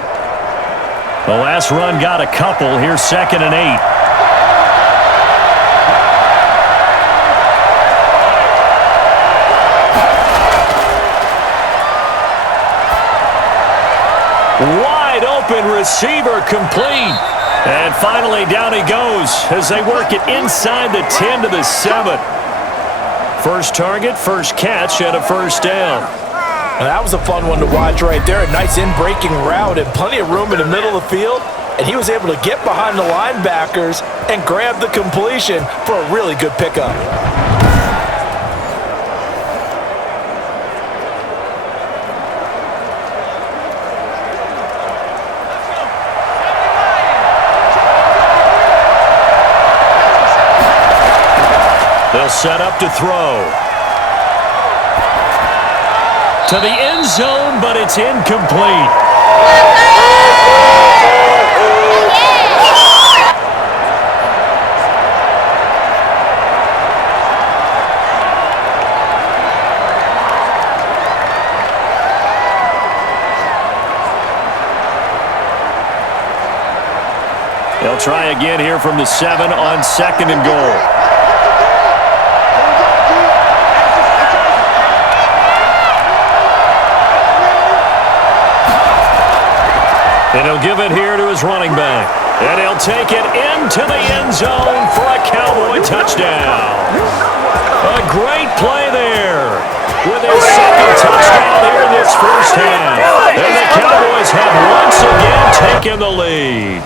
The last run got a couple. Here's 2nd and 8. Wide open receiver complete. And finally down he goes as they work it inside the 10 to the 7. First target, first catch, and a first down. Now, that was a fun one to watch right there. A nice in-breaking route and plenty of room in the middle of the field. And he was able to get behind the linebackers and grab the completion for a really good pickup. They'll set up to throw. To the end zone, but it's incomplete. They'll try again here from the 7 on 2nd and goal. And he'll give it here to his running back. And he'll take it into the end zone for a Cowboy touchdown. A great play there with his second touchdown here in this first half. And the Cowboys have once again taken the lead.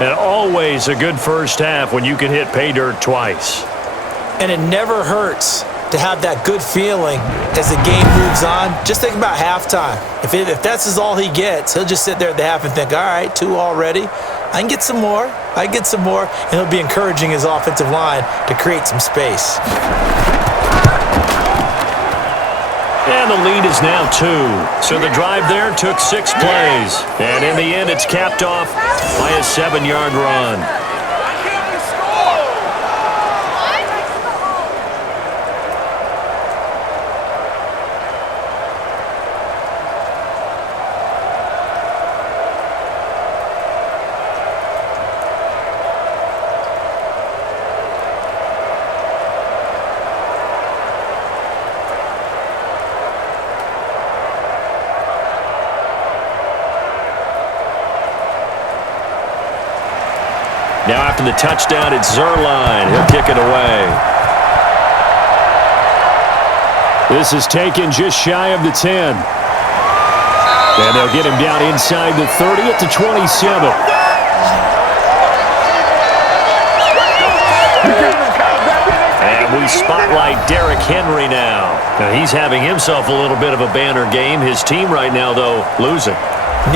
And always a good first half when you can hit pay dirt twice. And it never hurts to have that good feeling as the game moves on. Just think about halftime. If that's all he gets, he'll just sit there at the half and think, all right, 2 already. I can get some more. And he'll be encouraging his offensive line to create some space. And the lead is now 2. So the drive there took 6 plays. And in the end, it's capped off by a 7-yard run. Now after the touchdown, it's Zerline. He'll kick it away. This is taken just shy of the 10. And they'll get him down inside the 30 at the 27. And we spotlight Derrick Henry now. Now he's having himself a little bit of a banner game. His team right now, though, losing.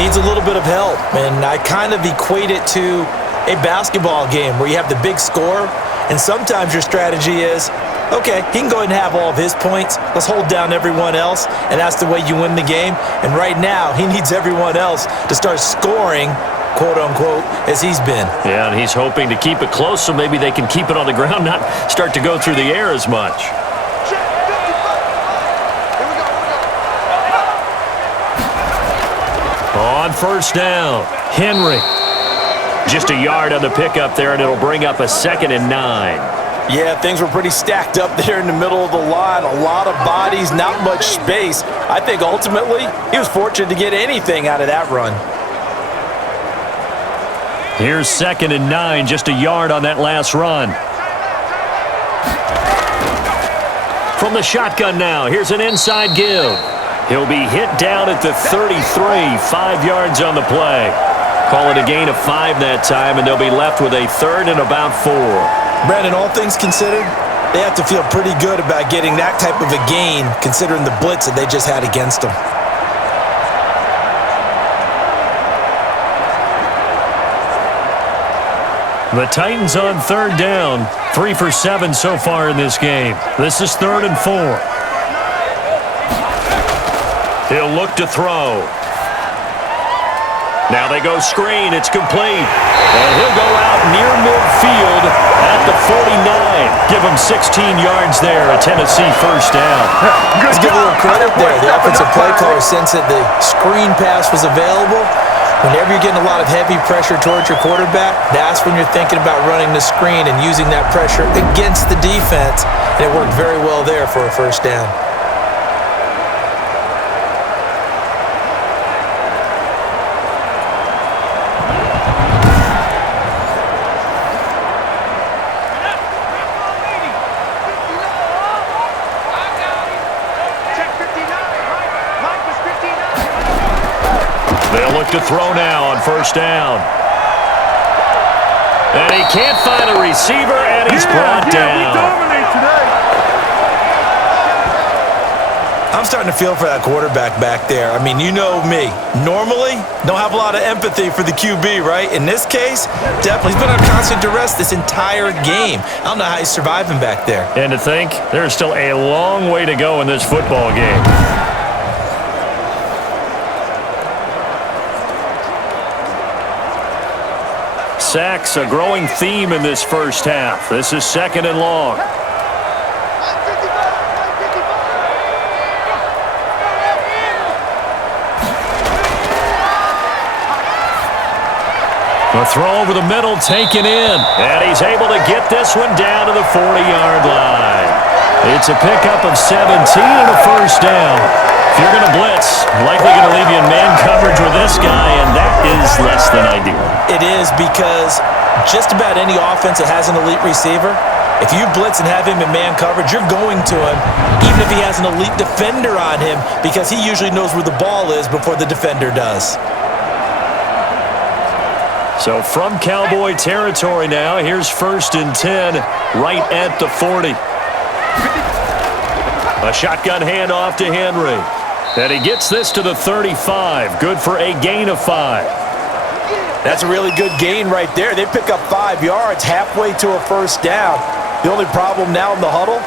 Needs a little bit of help. And I kind of equate it to a basketball game where you have the big score, and sometimes your strategy is, okay, he can go ahead and have all of his points. Let's hold down everyone else, and that's the way you win the game. And right now, he needs everyone else to start scoring, quote-unquote, as he's been. Yeah, and he's hoping to keep it close so maybe they can keep it on the ground, not start to go through the air as much. On first down, Henry. Just a yard on the pickup there, and it'll bring up a 2nd and 9. Yeah, things were pretty stacked up there in the middle of the line. A lot of bodies, not much space. I think ultimately he was fortunate to get anything out of that run. Here's 2nd and 9, just a yard on that last run. From the shotgun now, here's an inside give. He'll be hit down at the 33, 5 yards on the play. Call it a gain of 5 that time, and they'll be left with a 3rd and about 4. Brandon, all things considered, they have to feel pretty good about getting that type of a gain, considering the blitz that they just had against them. The Titans on 3rd down, 3 for 7 so far in this game. This is 3rd and 4. He'll look to throw. Now they go screen. It's complete. And he'll go out near midfield at the 49. Give him 16 yards there. A Tennessee first down. Let's give a little credit there. The offensive play caller, since that the screen pass was available, whenever you're getting a lot of heavy pressure towards your quarterback, that's when you're thinking about running the screen and using that pressure against the defense. And it worked very well there for a first down. They'll look to throw now on first down. And he can't find a receiver, and he's brought down. We dominate today. I'm starting to feel for that quarterback back there. I mean, you know me. Normally, don't have a lot of empathy for the QB, right? In this case, definitely. He's been on constant duress this entire game. I don't know how he's surviving back there. And to think, there's still a long way to go in this football game. Sacks, a growing theme in this first half. This is 2nd and long. The throw over the middle taken in. And he's able to get this one down to the 40-yard line. It's a pickup of 17 and a first down. If you're going to blitz, likely going to leave you in man coverage with this guy, and that is less than ideal. It is, because just about any offense that has an elite receiver, if you blitz and have him in man coverage, you're going to him, even if he has an elite defender on him, because he usually knows where the ball is before the defender does. So from Cowboy territory now, here's 1st and 10 right at the 40. A shotgun handoff to Henry. And he gets this to the 35. Good for a gain of 5. That's a really good gain right there. They pick up 5 yards halfway to a first down. The only problem now in the huddle,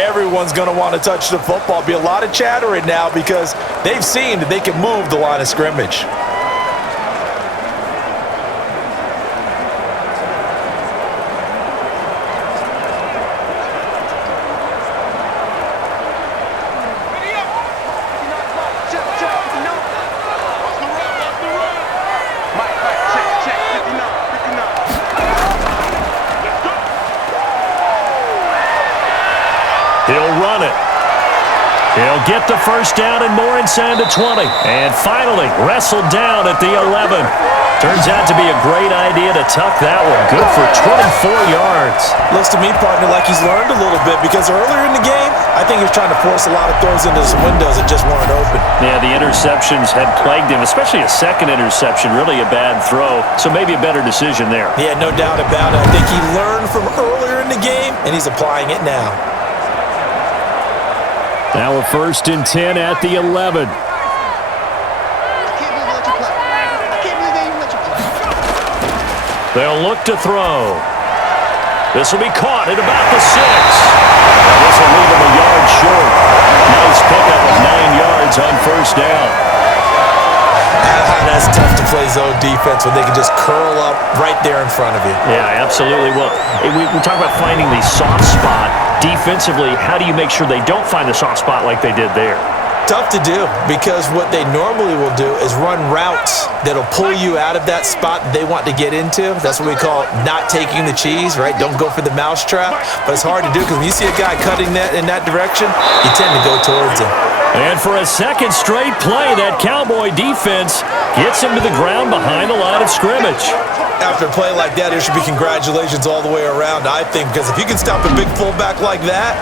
everyone's going to want to touch the football. Be a lot of chattering now because they've seen that they can move the line of scrimmage. He'll run it. He'll get the first down and more inside the 20. And finally, wrestled down at the 11. Turns out to be a great idea to tuck that one. Good for 24 yards. Looks to me, partner, like he's learned a little bit, because earlier in the game, I think he was trying to force a lot of throws into some windows that just weren't open. Yeah, the interceptions had plagued him, especially a second interception. Really a bad throw, so maybe a better decision there. Yeah, no doubt about it. I think he learned from earlier in the game, and he's applying it now. Now a 1st and 10 at the 11. They'll look to throw. This will be caught at about the 6. And this will leave him a yard short. Nice pickup of 9 yards on first down. That's tough to play zone defense when they can just curl up right there in front of you. Yeah, absolutely. Well, we talk about finding the soft spot. Defensively, how do you make sure they don't find the soft spot like they did there? Tough to do, because what they normally will do is run routes that'll pull you out of that spot that they want to get into. That's what we call not taking the cheese, right? Don't go for the mousetrap. But it's hard to do, because when you see a guy cutting that in that direction, you tend to go towards him. And for a second straight play, that Cowboy defense gets him to the ground behind the line of scrimmage. After a play like that, there should be congratulations all the way around, I think, because if you can stop a big fullback like that,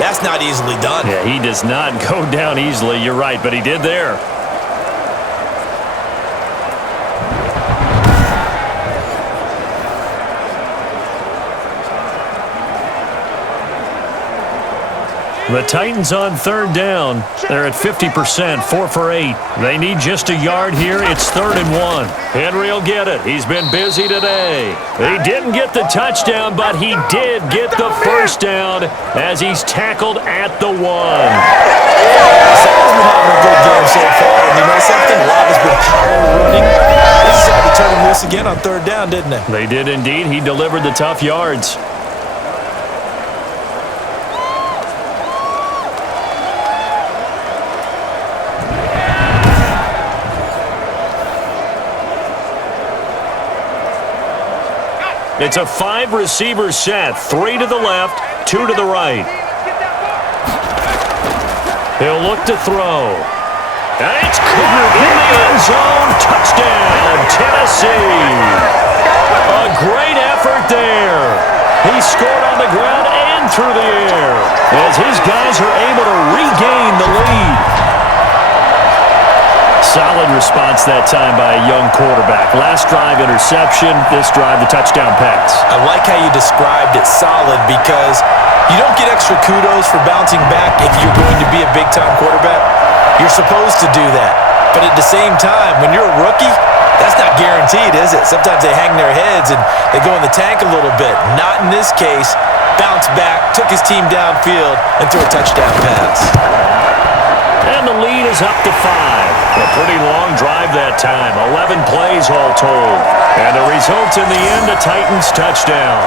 that's not easily done. Yeah, he does not go down easily. You're right, but he did there. The Titans on 3rd down. They're at 50%, 4 for 8. They need just a yard here. It's 3rd and 1. Henry will get it. He's been busy today. He didn't get the touchdown, but he did get the first down as he's tackled at the 1. He's been having a good game so far. And you know something? A lot has been power running. They decided to turn him loose again on 3rd down, didn't they? They did indeed. He delivered the tough yards. It's a 5-receiver set. 3 to the left, 2 to the right. He'll look to throw. And it's caught in the end zone. Touchdown, Tennessee. A great effort there. He scored on the ground and through the air as his guys are able to regain the lead. Solid response that time by a young quarterback. Last drive, interception. This drive, the touchdown pass. I like how you described it, solid, because you don't get extra kudos for bouncing back if you're going to be a big-time quarterback. You're supposed to do that. But at the same time, when you're a rookie, that's not guaranteed, is it? Sometimes they hang their heads and they go in the tank a little bit. Not in this case. Bounced back, took his team downfield, and threw a touchdown pass. And the lead is up to 5. A pretty long drive that time. 11 plays all told. And the result in the end, a Titans touchdown.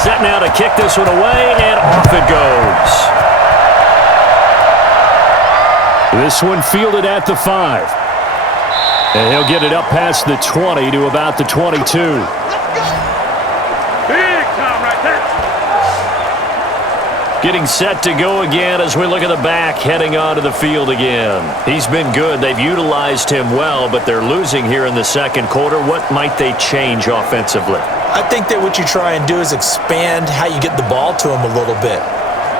Set now to kick this one away, and off it goes. This one fielded at the 5. And he'll get it up past the 20 to about the 22. Big time right there. Getting set to go again as we look at the back, heading onto the field again. He's been good. They've utilized him well, but they're losing here in the second quarter. What might they change offensively? I think that what you try and do is expand how you get the ball to him a little bit.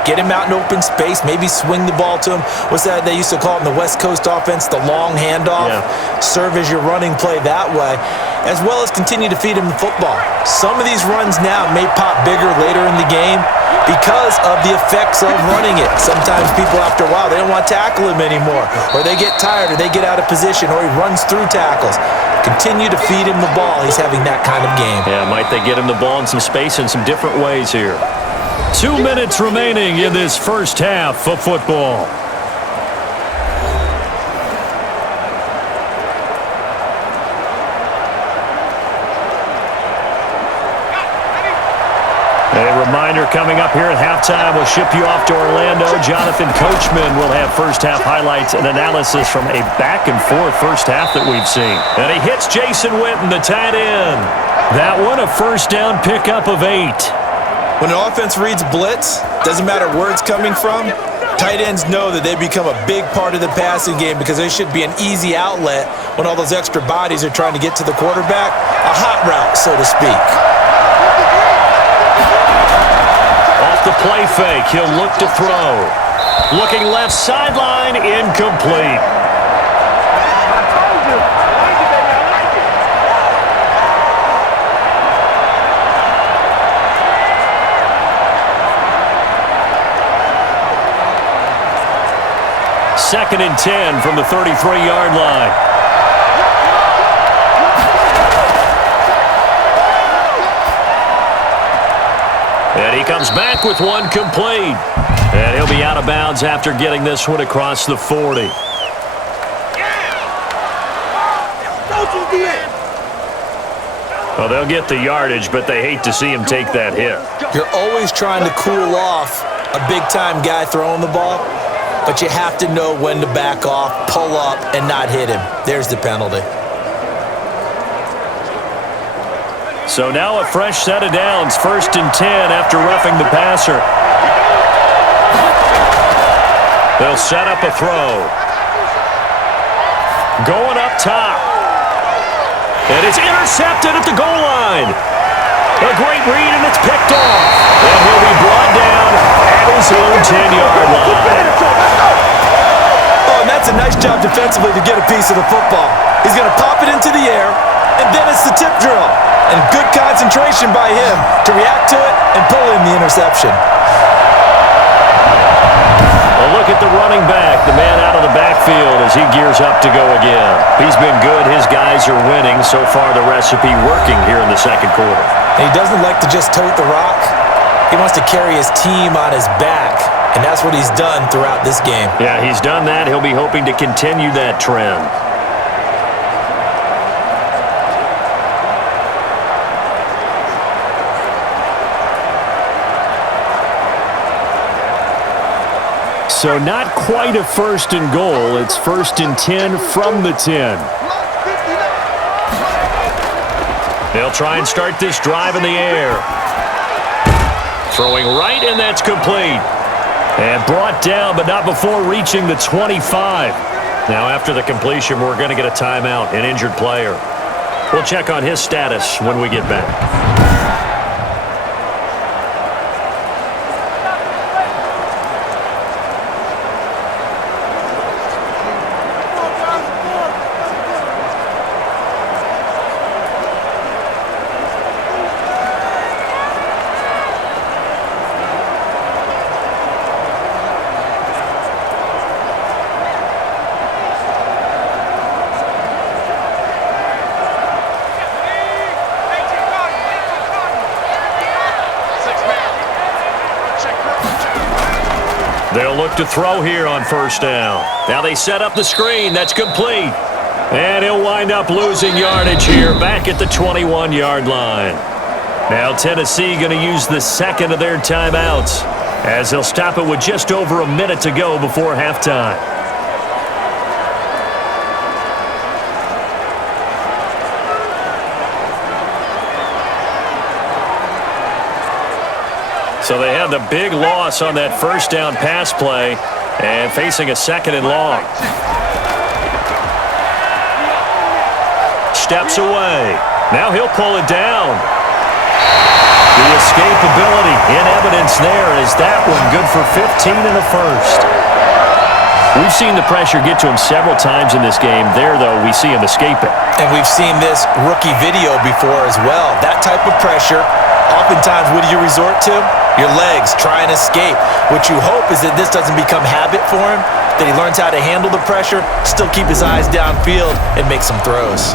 Get him out in open space, maybe swing the ball to him. What's that they used to call it in the West Coast offense, the long handoff? Yeah. Serve as your running play that way, as well as continue to feed him the football. Some of these runs now may pop bigger later in the game because of the effects of running it. Sometimes people, after a while, they don't want to tackle him anymore, or they get tired, or they get out of position, or he runs through tackles. Continue to feed him the ball. He's having that kind of game. Yeah, might they get him the ball in some space in some different ways here. 2 minutes remaining in this first half of football. A reminder coming up here at halftime, we'll ship you off to Orlando. Jonathan Coachman will have first half highlights and analysis from a back-and-forth first half that we've seen. And he hits Jason Witten, the tight end. That one, a first down pickup of 8. When an offense reads blitz, doesn't matter where it's coming from, tight ends know that they become a big part of the passing game because there should be an easy outlet when all those extra bodies are trying to get to the quarterback. A hot route, so to speak. Off the play fake, he'll look to throw. Looking left sideline, incomplete. Second and 10 from the 33-yard line. And he comes back with one complete. And he'll be out of bounds after getting this one across the 40. Well, they'll get the yardage, but they hate to see him take that hit. You're always trying to cool off a big-time guy throwing the ball, but you have to know when to back off, pull up, and not hit him. There's the penalty. So now a fresh set of downs, first and 10 after roughing the passer. They'll set up a throw. Going up top. And it's intercepted at the goal line. A great read, and it's picked off. And he'll be brought down at his own 10-yard line. Oh, and that's a nice job defensively to get a piece of the football. He's going to pop it into the air, and then it's the tip drill. And good concentration by him to react to it and pull in the interception. A look at the running back, the man out of the backfield as he gears up to go again. He's been good. His guys are winning. So far, the recipe working here in the second quarter. And he doesn't like to just tote the rock. He wants to carry his team on his back, and that's what he's done throughout this game. Yeah, he's done that. He'll be hoping to continue that trend. So not quite a first and goal. It's first and 10 from the 10. They'll try and start this drive in the air. Throwing right, and that's complete. And brought down, but not before reaching the 25. Now, after the completion, we're going to get a timeout, an injured player. We'll check on his status when we get back. They'll look to throw here on first down. Now they set up the screen. That's complete. And he'll wind up losing yardage here back at the 21-yard line. Now Tennessee going to use the second of their timeouts as they'll stop it with just over a minute to go before halftime. So they had the big loss on that first down pass play and facing a second and long. Steps away. Now he'll pull it down. The escapability in evidence there is that one good for 15 and a first. We've seen the pressure get to him several times in this game. There, though, we see him escape it. And we've seen this rookie video before as well. That type of pressure, oftentimes, what do you resort to? Your legs, try and escape. What you hope is that this doesn't become habit for him, that he learns how to handle the pressure, still keep his eyes downfield, and make some throws.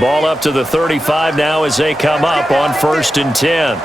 Ball up to the 35 now as they come up on 1st and 10.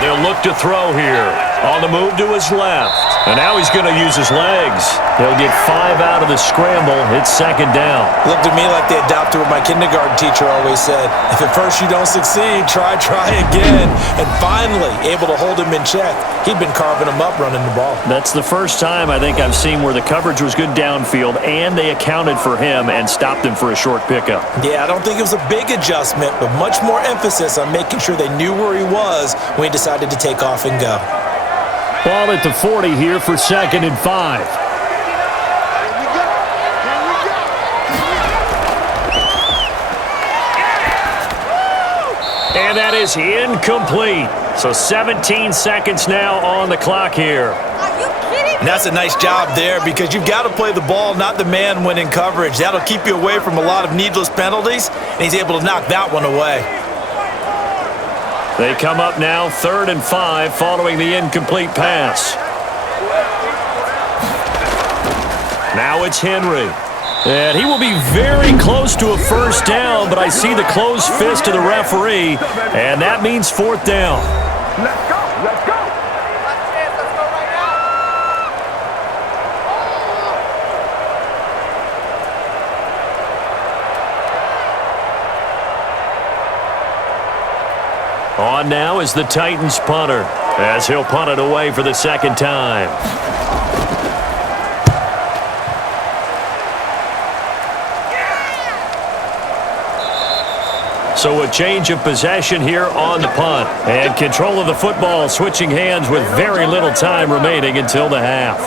They'll look to throw here. On the move to his left. And now he's going to use his legs. He'll get 5 out of the scramble. It's second down. Looked to me like they adopted what my kindergarten teacher always said. If at first you don't succeed, try again. And finally, able to hold him in check. He'd been carving him up running the ball. That's the first time I think I've seen where the coverage was good downfield and they accounted for him and stopped him for a short pickup. Yeah, I don't think it was a big adjustment, but much more emphasis on making sure they knew where he was when he decided to take off and go. Ball at the 40 here for 2nd and 5. And that is incomplete. So 17 seconds now on the clock here. Are you kidding me? And that's a nice job there because you've got to play the ball, not the man when in coverage. That'll keep you away from a lot of needless penalties, and he's able to knock that one away. They come up now 3rd and 5 following the incomplete pass. Now it's Henry. And he will be very close to a first down, but I see the closed fist of the referee, and that means 4th down. Let's go, let's go. Let's go right now. On now is the Titans punter, as he'll punt it away for the second time. So a change of possession here on the punt. And control of the football switching hands with very little time remaining until the half.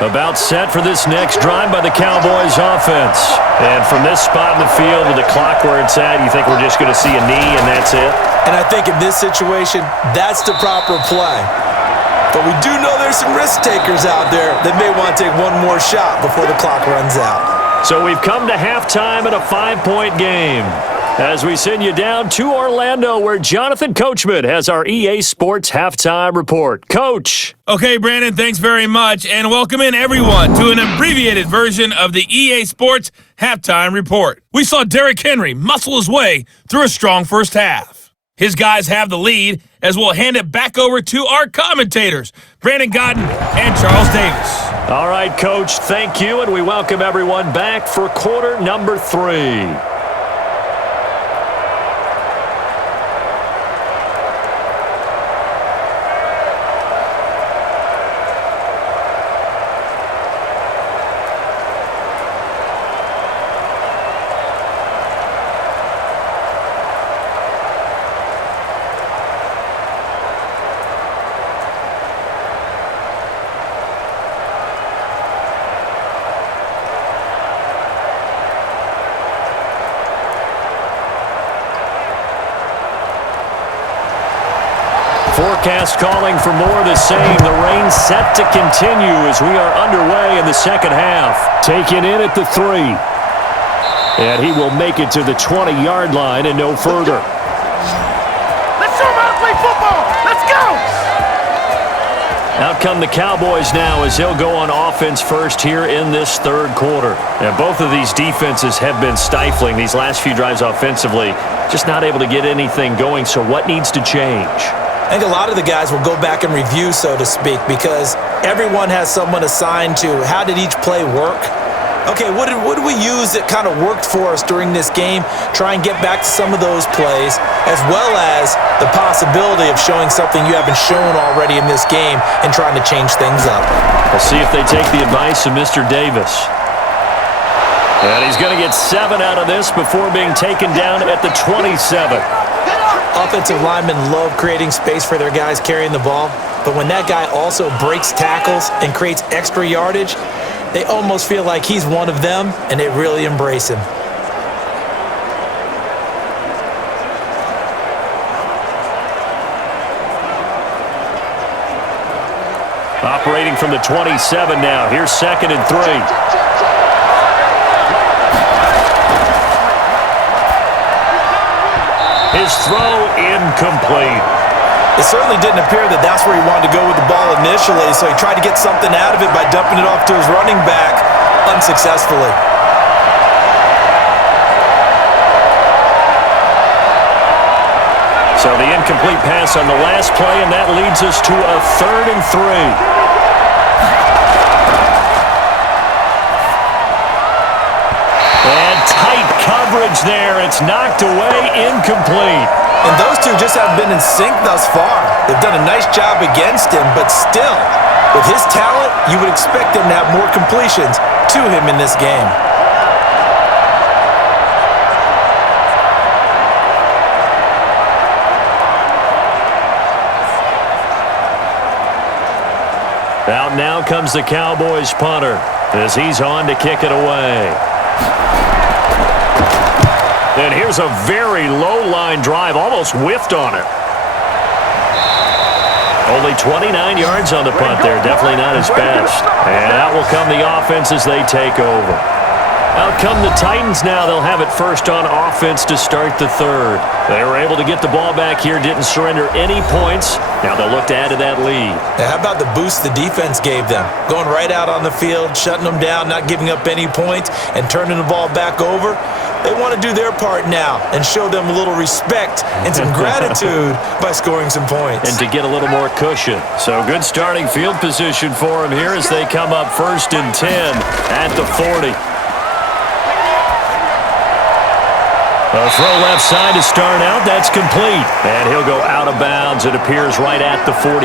About set for this next drive by the Cowboys offense. And from this spot in the field with the clock where it's at, you think we're just going to see a knee and that's it? And I think in this situation, that's the proper play. But we do know there's some risk takers out there that may want to take one more shot before the clock runs out. So we've come to halftime in a 5-point game. As we send you down to Orlando, where Jonathan Coachman has our EA Sports Halftime Report. Coach. Okay, Brandon, thanks very much, and welcome in everyone to an abbreviated version of the EA Sports Halftime Report. We saw Derrick Henry muscle his way through a strong first half. His guys have the lead as we'll hand it back over to our commentators, Brandon Godden and Charles Davis. All right, Coach, thank you, and we welcome everyone back for quarter number 3. Forecast calling for more of the same. The rain set to continue as we are underway in the second half. Taken in at the 3. And he will make it to the 20-yard line and no further. Let's show them how to play football. Let's go. Out come the Cowboys now as they'll go on offense first here in this third quarter. And both of these defenses have been stifling these last few drives offensively. Just not able to get anything going, so what needs to change? I think a lot of the guys will go back and review, so to speak, because everyone has someone assigned to how did each play work. Okay, what did we use that kind of worked for us during this game? Try and get back to some of those plays, as well as the possibility of showing something you haven't shown already in this game and trying to change things up. We'll see if they take the advice of Mr. Davis. And he's going to get 7 out of this before being taken down at the 27. Offensive linemen love creating space for their guys carrying the ball, but when that guy also breaks tackles and creates extra yardage, they almost feel like he's one of them, and they really embrace him. Operating from the 27 now. Here's 2nd and 3. His throw incomplete. It certainly didn't appear that that's where he wanted to go with the ball initially, so he tried to get something out of it by dumping it off to his running back unsuccessfully. So the incomplete pass on the last play, and that leads us to a 3rd and 3. And tight coverage there. It's knocked away, incomplete. And those two just haven't been in sync thus far. They've done a nice job against him, but still, with his talent, you would expect him to have more completions to him in this game. Out now comes the Cowboys punter as he's on to kick it away. And here's a very low-line drive, almost whiffed on it. Only 29 yards on the punt there, definitely not his best. And out will come the offense as they take over. Out come the Titans now. They'll have it first on offense to start the third. They were able to get the ball back here, didn't surrender any points. Now they'll look to add to that lead. Now, how about the boost the defense gave them? Going right out on the field, shutting them down, not giving up any points, and turning the ball back over. They want to do their part now and show them a little respect and some gratitude by scoring some points. And to get a little more cushion. So good starting field position for them here as they come up 1st and 10 at the 40. A throw left side to start out. That's complete. And he'll go out of bounds. It appears right at the 45.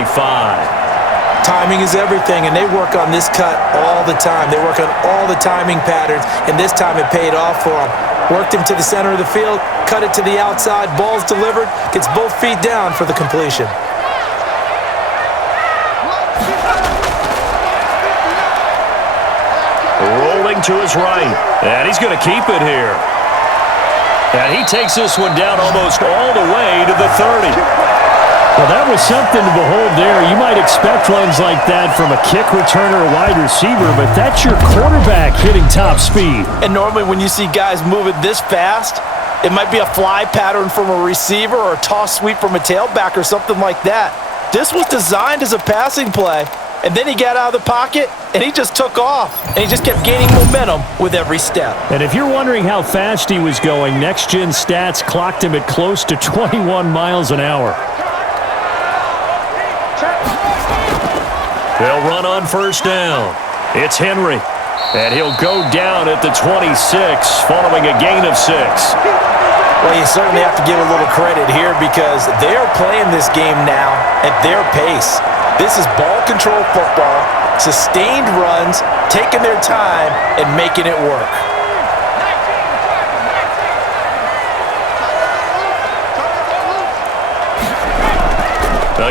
Timing is everything, and they work on this cut all the time. They work on all the timing patterns, and this time it paid off for them. Worked him to the center of the field, cut it to the outside, ball's delivered, gets both feet down for the completion. Rolling to his right, and he's going to keep it here. And he takes this one down almost all the way to the 30. Well, that was something to behold there. You might expect runs like that from a kick returner or wide receiver, but that's your quarterback hitting top speed. And normally when you see guys moving this fast, it might be a fly pattern from a receiver or a toss sweep from a tailback or something like that. This was designed as a passing play, and then he got out of the pocket, and he just took off. And he just kept gaining momentum with every step. And if you're wondering how fast he was going, next-gen stats clocked him at close to 21 miles an hour. They'll run on first down. It's Henry. And he'll go down at the 26 following a gain of 6. Well, you certainly have to give a little credit here because they're playing this game now at their pace. This is ball control football, sustained runs, taking their time, and making it work.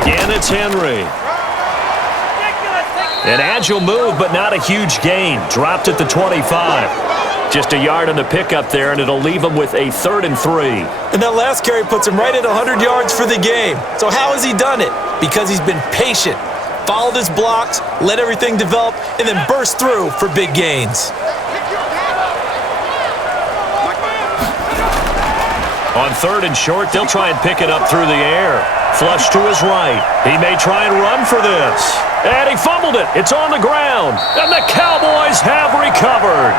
Again, it's Henry. An agile move, but not a huge gain. Dropped at the 25. Just a yard on the pickup there, and it'll leave him with a 3rd and 3. And that last carry puts him right at 100 yards for the game. So how has he done it? Because he's been patient, followed his blocks, let everything develop, and then burst through for big gains. On 3rd and short, they'll try and pick it up through the air. Flush to his right. He may try and run for this. And he fumbled it. It's on the ground. And the Cowboys have recovered.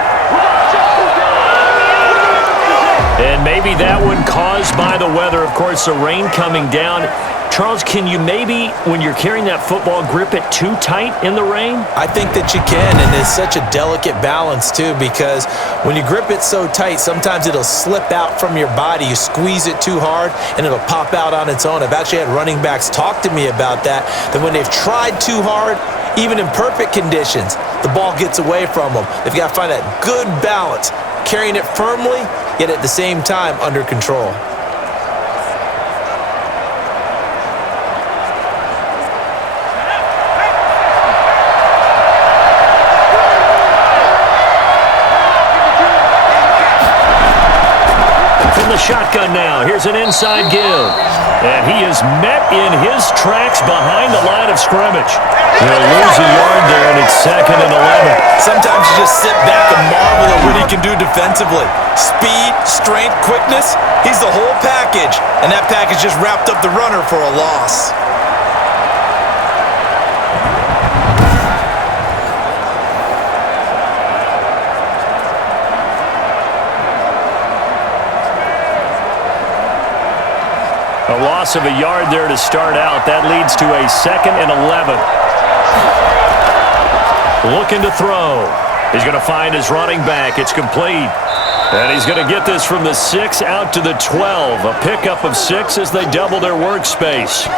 And maybe that one caused by the weather. Of course, the rain coming down. Charles, can you maybe, when you're carrying that football, grip it too tight in the rain? I think that you can, and it's such a delicate balance, too, because when you grip it so tight, sometimes it'll slip out from your body. You squeeze it too hard, and it'll pop out on its own. I've actually had running backs talk to me about that when they've tried too hard, even in perfect conditions, the ball gets away from them. They've got to find that good balance, carrying it firmly, yet at the same time under control. Shotgun now. Here's an inside give. And he is met in his tracks behind the line of scrimmage. He'll lose a yard there, and it's 2nd and 11. Sometimes you just sit back and marvel at what he can do defensively. Speed, strength, quickness. He's the whole package. And that package just wrapped up the runner for a loss. A loss of a yard there to start out. That leads to a 2nd and 11. Looking to throw. He's going to find his running back. It's complete. And he's going to get this from the 6 out to the 12. A pickup of 6 as they double their workspace.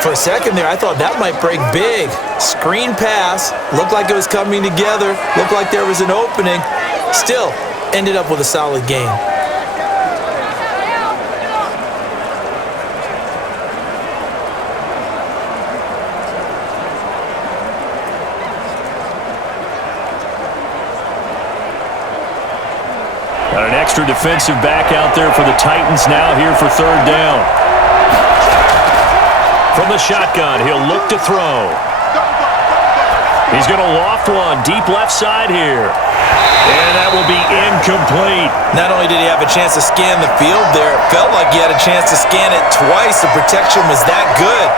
For a second there, I thought that might break big. Screen pass. Looked like it was coming together. Looked like there was an opening. Still, ended up with a solid game. Got an extra defensive back out there for the Titans now here for 3rd down. From the shotgun, he'll look to throw. He's going to loft one deep left side here. And that will be incomplete. Not only did he have a chance to scan the field there, it felt like he had a chance to scan it twice. The protection was that good.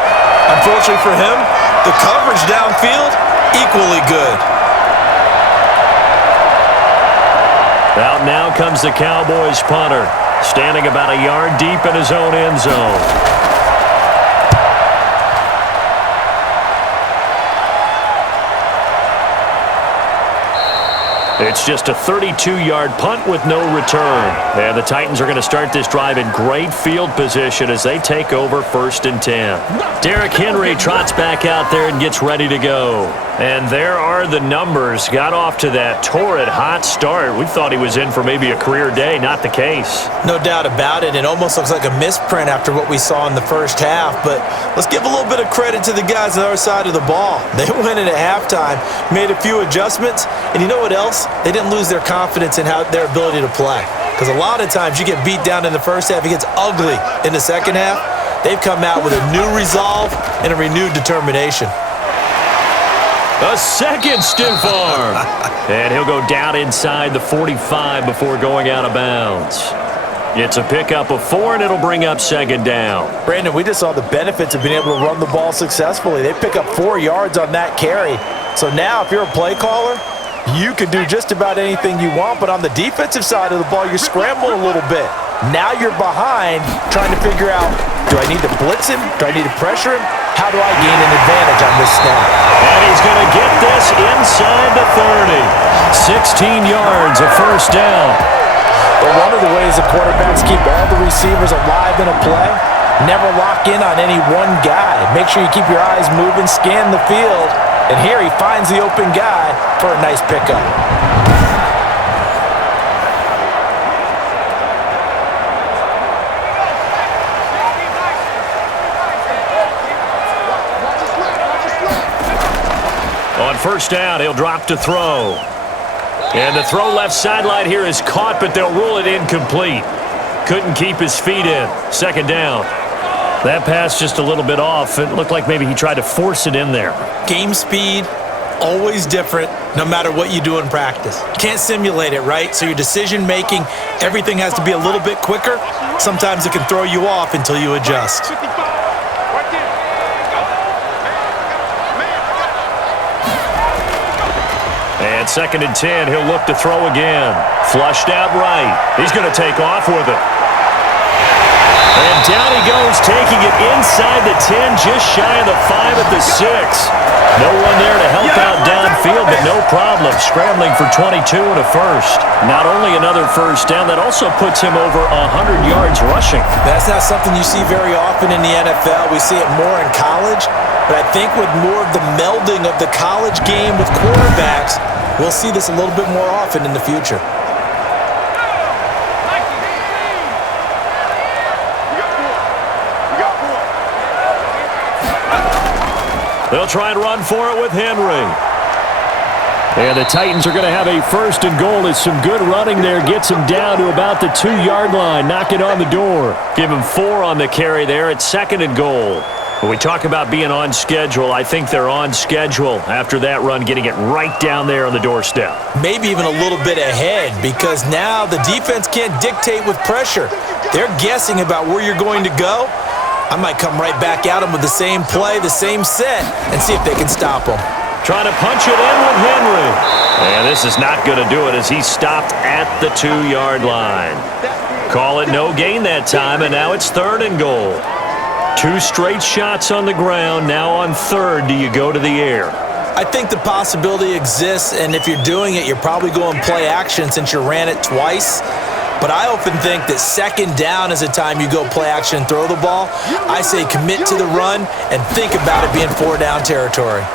Unfortunately for him, the coverage downfield, equally good. Out now comes the Cowboys punter, standing about a yard deep in his own end zone. It's just a 32-yard punt with no return. And the Titans are going to start this drive in great field position as they take over 1st and 10. Derrick Henry trots back out there and gets ready to go. And there are the numbers. Got off to that torrid hot start. We thought he was in for maybe a career day. Not the case. No doubt about it. It almost looks like a misprint after what we saw in the first half. But let's give a little bit of credit to the guys on the other side of the ball. They went in at halftime, made a few adjustments, and you know what else? They didn't lose their confidence in their ability to play. Because a lot of times you get beat down in the first half, it gets ugly in the second half. They've come out with a new resolve and a renewed determination. A second stiff arm. And he'll go down inside the 45 before going out of bounds. It's a pickup of 4, and it'll bring up second down. Brandon, we just saw the benefits of being able to run the ball successfully. They pick up 4 yards on that carry. So now if you're a play caller, you can do just about anything you want, but on the defensive side of the ball, you're scrambling a little bit. Now you're behind trying to figure out, do I need to blitz him? Do I need to pressure him? How do I gain an advantage on this snap? And he's going to get this inside the 30. 16 yards, a first down. But one of the ways the quarterbacks keep all the receivers alive in a play, never lock in on any one guy. Make sure you keep your eyes moving, scan the field, and here he finds the open guy for a nice pickup. On first down, he'll drop to throw. And the throw left sideline here is caught, but they'll rule it incomplete. Couldn't keep his feet in. Second down. That pass just a little bit off. It looked like maybe he tried to force it in there. Game speed, always different, no matter what you do in practice. Can't simulate it, right? So your decision-making, everything has to be a little bit quicker. Sometimes it can throw you off until you adjust. And second and 10, he'll look to throw again. Flushed out right. He's going to take off with it. And down he goes, taking it inside the 10, just shy of the 5 at the 6. No one there to help out downfield, but no problem. Scrambling for 22 and a first. Not only another first down, that also puts him over 100 yards rushing. That's not something you see very often in the NFL. We see it more in college. But I think with more of the melding of the college game with quarterbacks, we'll see this a little bit more often in the future. They'll try and run for it with Henry. And the Titans are going to have a first and goal as some good running there gets him down to about the 2-yard line. Knock it on the door. Give him 4 on the carry there at second and goal. When we talk about being on schedule, I think they're on schedule after that run, getting it right down there on the doorstep. Maybe even a little bit ahead, because now the defense can't dictate with pressure. They're guessing about where you're going to go. I might come right back at them with the same play, the same set, and see if they can stop them. Trying to punch it in with Henry. And this is not going to do it as he stopped at the 2-yard line. Call it no gain that time, and now it's third and goal. 2 straight shots on the ground. Now on third, do you go to the air? I think the possibility exists, and if you're doing it, you're probably going play action since you ran it twice. But I often think that second down is a time you go play action and throw the ball. I say commit to the run and think about it being 4-down territory.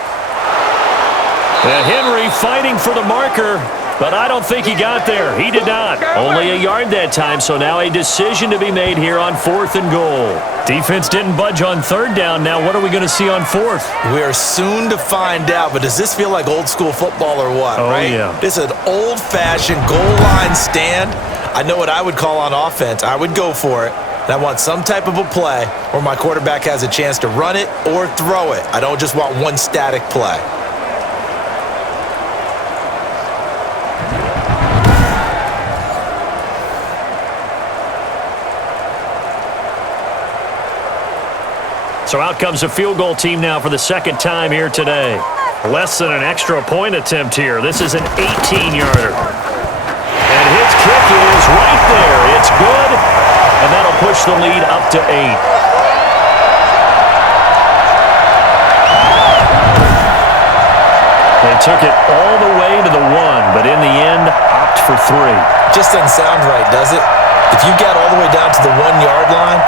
And Henry fighting for the marker, but I don't think he got there. He did not. Only a yard that time, so now a decision to be made here on fourth and goal. Defense didn't budge on third down. Now what are we going to see on fourth? We are soon to find out, but does this feel like old school football or what, right? Yeah. This is an old-fashioned goal line stand. I know what I would call on offense. I would go for it. And I want some type of a play where my quarterback has a chance to run it or throw it. I don't just want one static play. So out comes a field goal team now for the second time here today. Less than an extra point attempt here. This is an 18-yarder. And his kick is right there. It's good, and that'll push the lead up to 8. They took it all the way to the 1, but in the end, opt for 3. Just doesn't sound right, does it? If you got all the way down to the 1-yard line,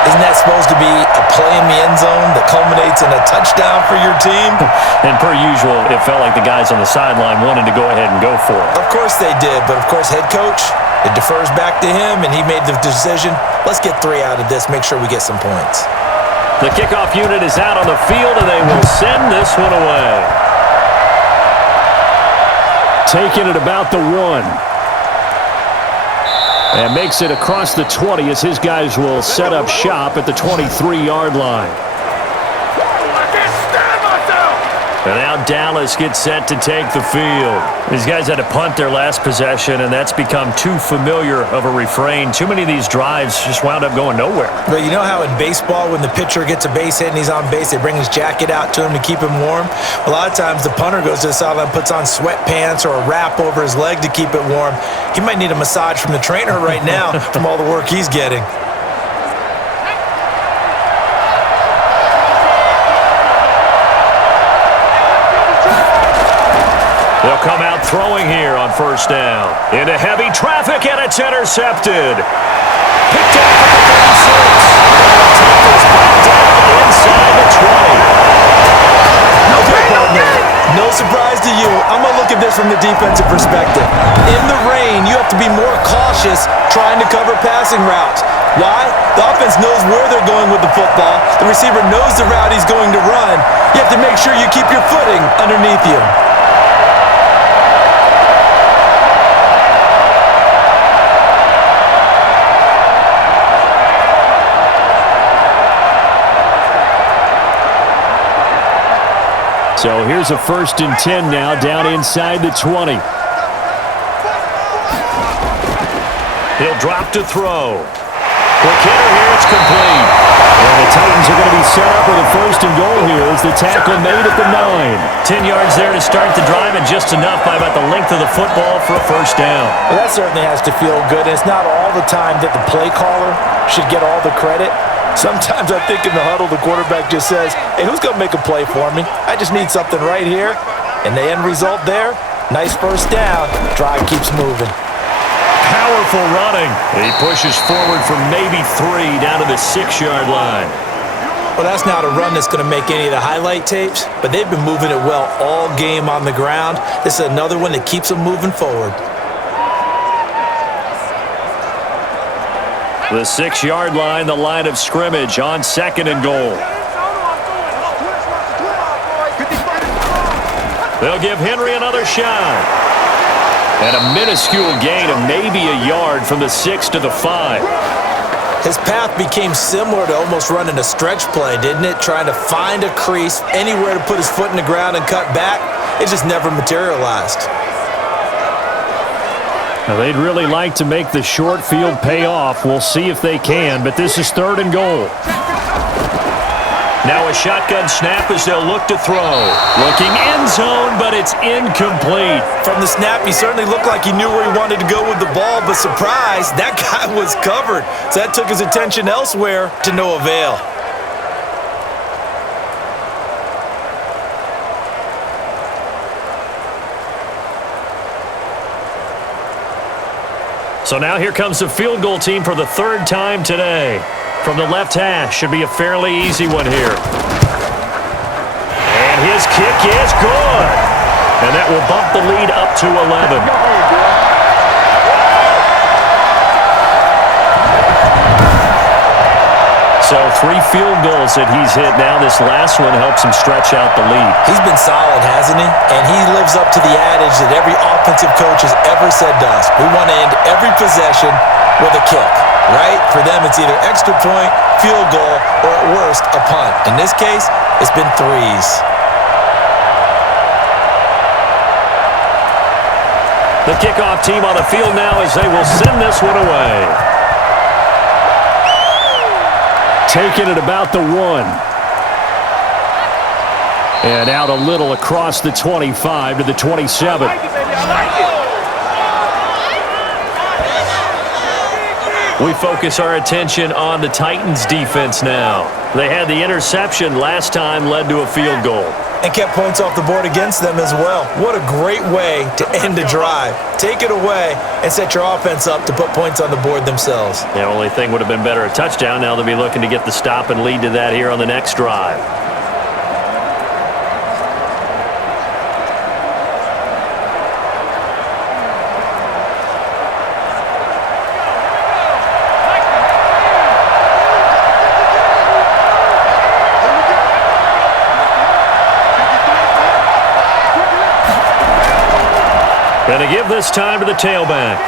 isn't that supposed to be a play in the end zone that culminates in a touchdown for your team? And per usual, it felt like the guys on the sideline wanted to go ahead and go for it. Of course they did, but of course head coach, it defers back to him, and he made the decision, let's get 3 out of this, make sure we get some points. The kickoff unit is out on the field, and they will send this one away. Taking it about the 1. And makes it across the 20 as his guys will set up shop at the 23-yard line. I can't stand myself! And now Dallas gets set to take the field. These guys had to punt their last possession, and that's become too familiar of a refrain. Too many of these drives just wound up going nowhere. But you know how in baseball, when the pitcher gets a base hit and he's on base, they bring his jacket out to him to keep him warm? A lot of times the punter goes to the sideline, puts on sweatpants or a wrap over his leg to keep it warm. He might need a massage from the trainer right now from all the work he's getting. They'll come out throwing here on first down. Into heavy traffic, and it's intercepted. Picked up at the 36. Tackles back down inside the 20. Okay, partner. No surprise to you. I'm going to look at this from the defensive perspective. In the rain, you have to be more cautious trying to cover passing routes. Why? The offense knows where they're going with the football. The receiver knows the route he's going to run. You have to make sure you keep your footing underneath you. So here's a 1st and 10 now, down inside the 20. He'll drop to throw. Quick hitter here, it's complete. And the Titans are going to be set up with a 1st and goal here as the tackle made at the 9. 10 yards there to start the drive, and just enough by about the length of the football for a 1st down. Well, that certainly has to feel good. It's not all the time that the play caller should get all the credit. Sometimes I think in the huddle, the quarterback just says, hey, who's going to make a play for me? I just need something right here. And the end result there, nice 1st down. Drive keeps moving. Powerful running. He pushes forward from maybe 3 down to the 6-yard line. Well, that's not a run that's going to make any of the highlight tapes, but they've been moving it well all game on the ground. This is another one that keeps them moving forward. The 6-yard line, the line of scrimmage on 2nd and goal. They'll give Henry another shot. And a minuscule gain of maybe a yard from the 6 to the 5. His path became similar to almost running a stretch play, didn't it? Trying to find a crease, anywhere to put his foot in the ground and cut back. It just never materialized. Now, they'd really like to make the short field pay off. We'll see if they can, but this is 3rd and goal. Now a shotgun snap as they'll look to throw. Looking end zone, but it's incomplete. From the snap, he certainly looked like he knew where he wanted to go with the ball, but surprise, that guy was covered. So that took his attention elsewhere to no avail. So now here comes the field goal team for the 3rd time today. From the left hash, should be a fairly easy one here. And his kick is good. And that will bump the lead up to 11. So 3 field goals that he's hit now. This last one helps him stretch out the lead. He's been solid, hasn't he? And he lives up to the adage that every offensive coach has ever said to us. We want to end every possession with a kick, right? For them, it's either extra point, field goal, or at worst, a punt. In this case, it's been 3s. The kickoff team on the field now as they will send this one away. Taking it about the 1. And out a little across the 25 to the 27. We focus our attention on the Titans defense now. They had the interception last time, led to a field goal. And kept points off the board against them as well. What a great way to end a drive. Take it away and set your offense up to put points on the board themselves. The only thing would have been better a touchdown. Now they'll be looking to get the stop and lead to that here on the next drive. Going to give this time to the tailback.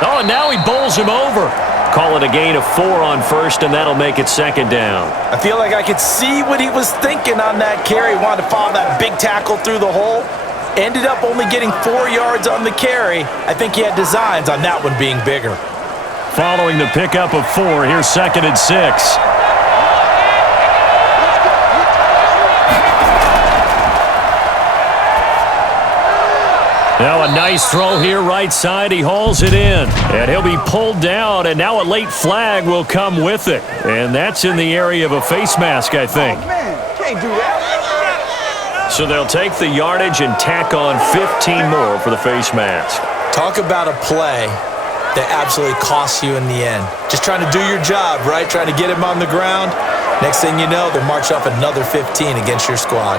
Oh, and now he bowls him over. call it a gain of 4 on first, and that'll make it second down. I feel like I could see what he was thinking on that carry. He wanted to follow that big tackle through the hole. Ended up only getting 4 yards on the carry. I think he had designs on that one being bigger. Following the pickup of 4, here's 2nd and 6. Now a nice throw here right side. He hauls it in. And he'll be pulled down, and now a late flag will come with it. And that's in the area of a face mask, I think. Oh, man, can't do that. So they'll take the yardage and tack on 15 more for the face mask. Talk about a play that absolutely costs you in the end. Just trying to do your job, right? Trying to get him on the ground. Next thing you know, they're marching off another 15 against your squad.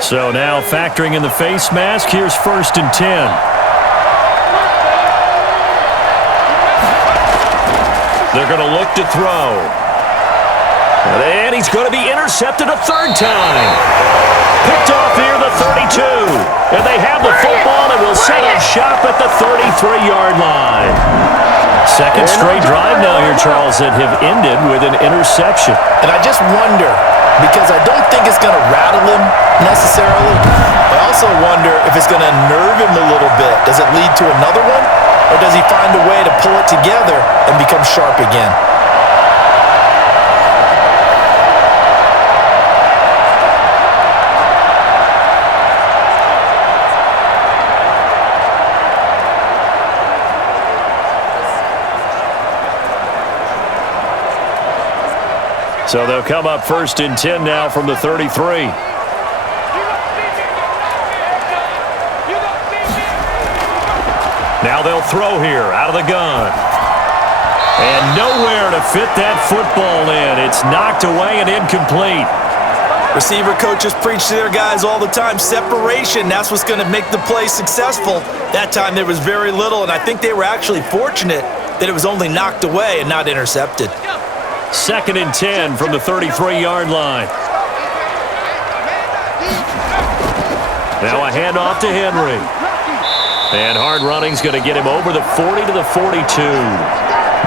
So now factoring in the face mask, here's 1st and 10. They're going to look to throw. And he's going to be intercepted a 3rd time. Picked off near the 32. And they have the football and will set up shop at the 33-yard line. Second straight drive now here, Charles, that have ended with an interception. And I just wonder, because I don't think it's going to rattle him necessarily. I also wonder if it's going to nerve him a little bit. Does it lead to another one? Or does he find a way to pull it together and become sharp again? So they'll come up 1st and 10 now from the 33. Now they'll throw here out of the gun. And nowhere to fit that football in. It's knocked away and incomplete. Receiver coaches preach to their guys all the time. Separation, that's what's going to make the play successful. That time there was very little, and I think they were actually fortunate that it was only knocked away and not intercepted. 2nd and 10 from the 33-yard line. Now a handoff to Henry. And hard running's going to get him over the 40 to the 42.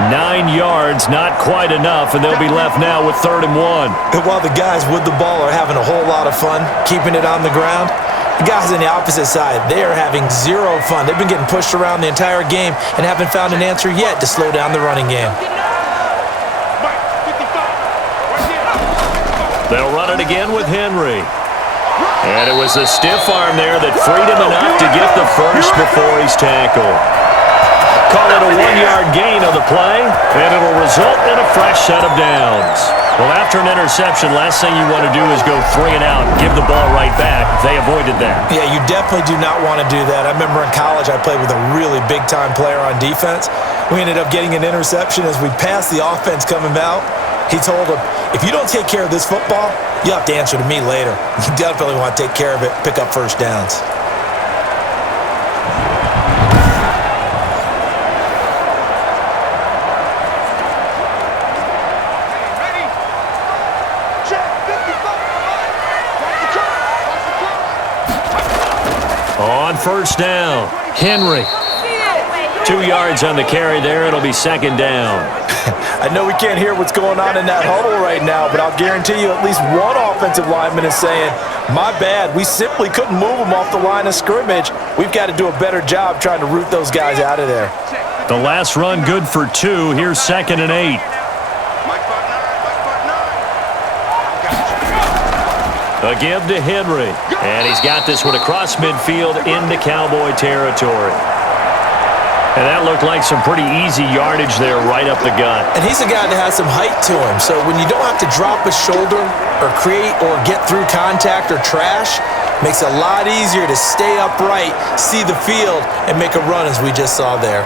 9 yards, not quite enough, and they'll be left now with 3rd and 1. And while the guys with the ball are having a whole lot of fun keeping it on the ground, the guys on the opposite side, they are having zero fun. They've been getting pushed around the entire game and haven't found an answer yet to slow down the running game. They'll run it again with Henry. And it was a stiff arm there that freed him enough to get the first before he's tackled. Call it a 1-yard gain on the play, and it'll result in a fresh set of downs. Well, after an interception, last thing you want to do is go 3 and out and give the ball right back. They avoided that. Yeah, you definitely do not want to do that. I remember in college I played with a really big-time player on defense. We ended up getting an interception as we passed the offense coming out. He told him, if you don't take care of this football, you'll have to answer to me later. You definitely want to take care of it, pick up first downs. On 1st down, Henry. 2 yards on the carry there. It'll be 2nd down. I know we can't hear what's going on in that huddle right now, but I'll guarantee you at least one offensive lineman is saying, my bad, we simply couldn't move them off the line of scrimmage. We've got to do a better job trying to root those guys out of there. The last run good for 2. Here's 2nd and 8. A give to Henry. And he's got this one across midfield into Cowboy territory. And that looked like some pretty easy yardage there right up the gut. And he's a guy that has some height to him. So when you don't have to drop a shoulder or create or get through contact or trash, makes it a lot easier to stay upright, see the field, and make a run as we just saw there.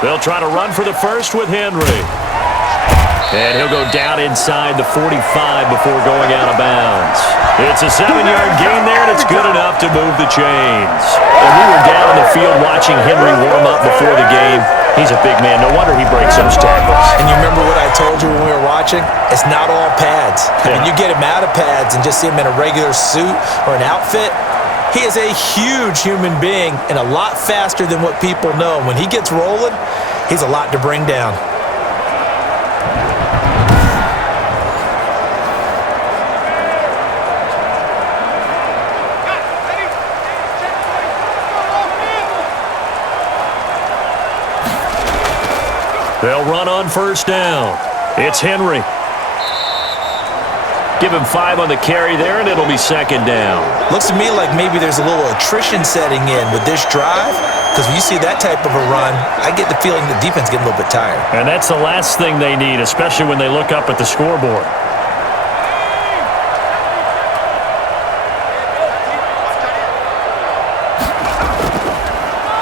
They'll try to run for the first with Henry. And he'll go down inside the 45 before going out of bounds. It's a 7-yard gain there, and it's good enough to move the chains. And we were down on the field watching Henry warm up before the game. He's a big man. No wonder he breaks those tackles. And you remember what I told you when we were watching? It's not all pads. I mean, you get him out of pads and just see him in a regular suit or an outfit. He is a huge human being and a lot faster than what people know. When he gets rolling, he's a lot to bring down. They'll run on first down. It's Henry. Give him 5 on the carry there, and it'll be second down. Looks to me like maybe there's a little attrition setting in with this drive, because when you see that type of a run, I get the feeling the defense getting a little bit tired. And that's the last thing they need, especially when they look up at the scoreboard.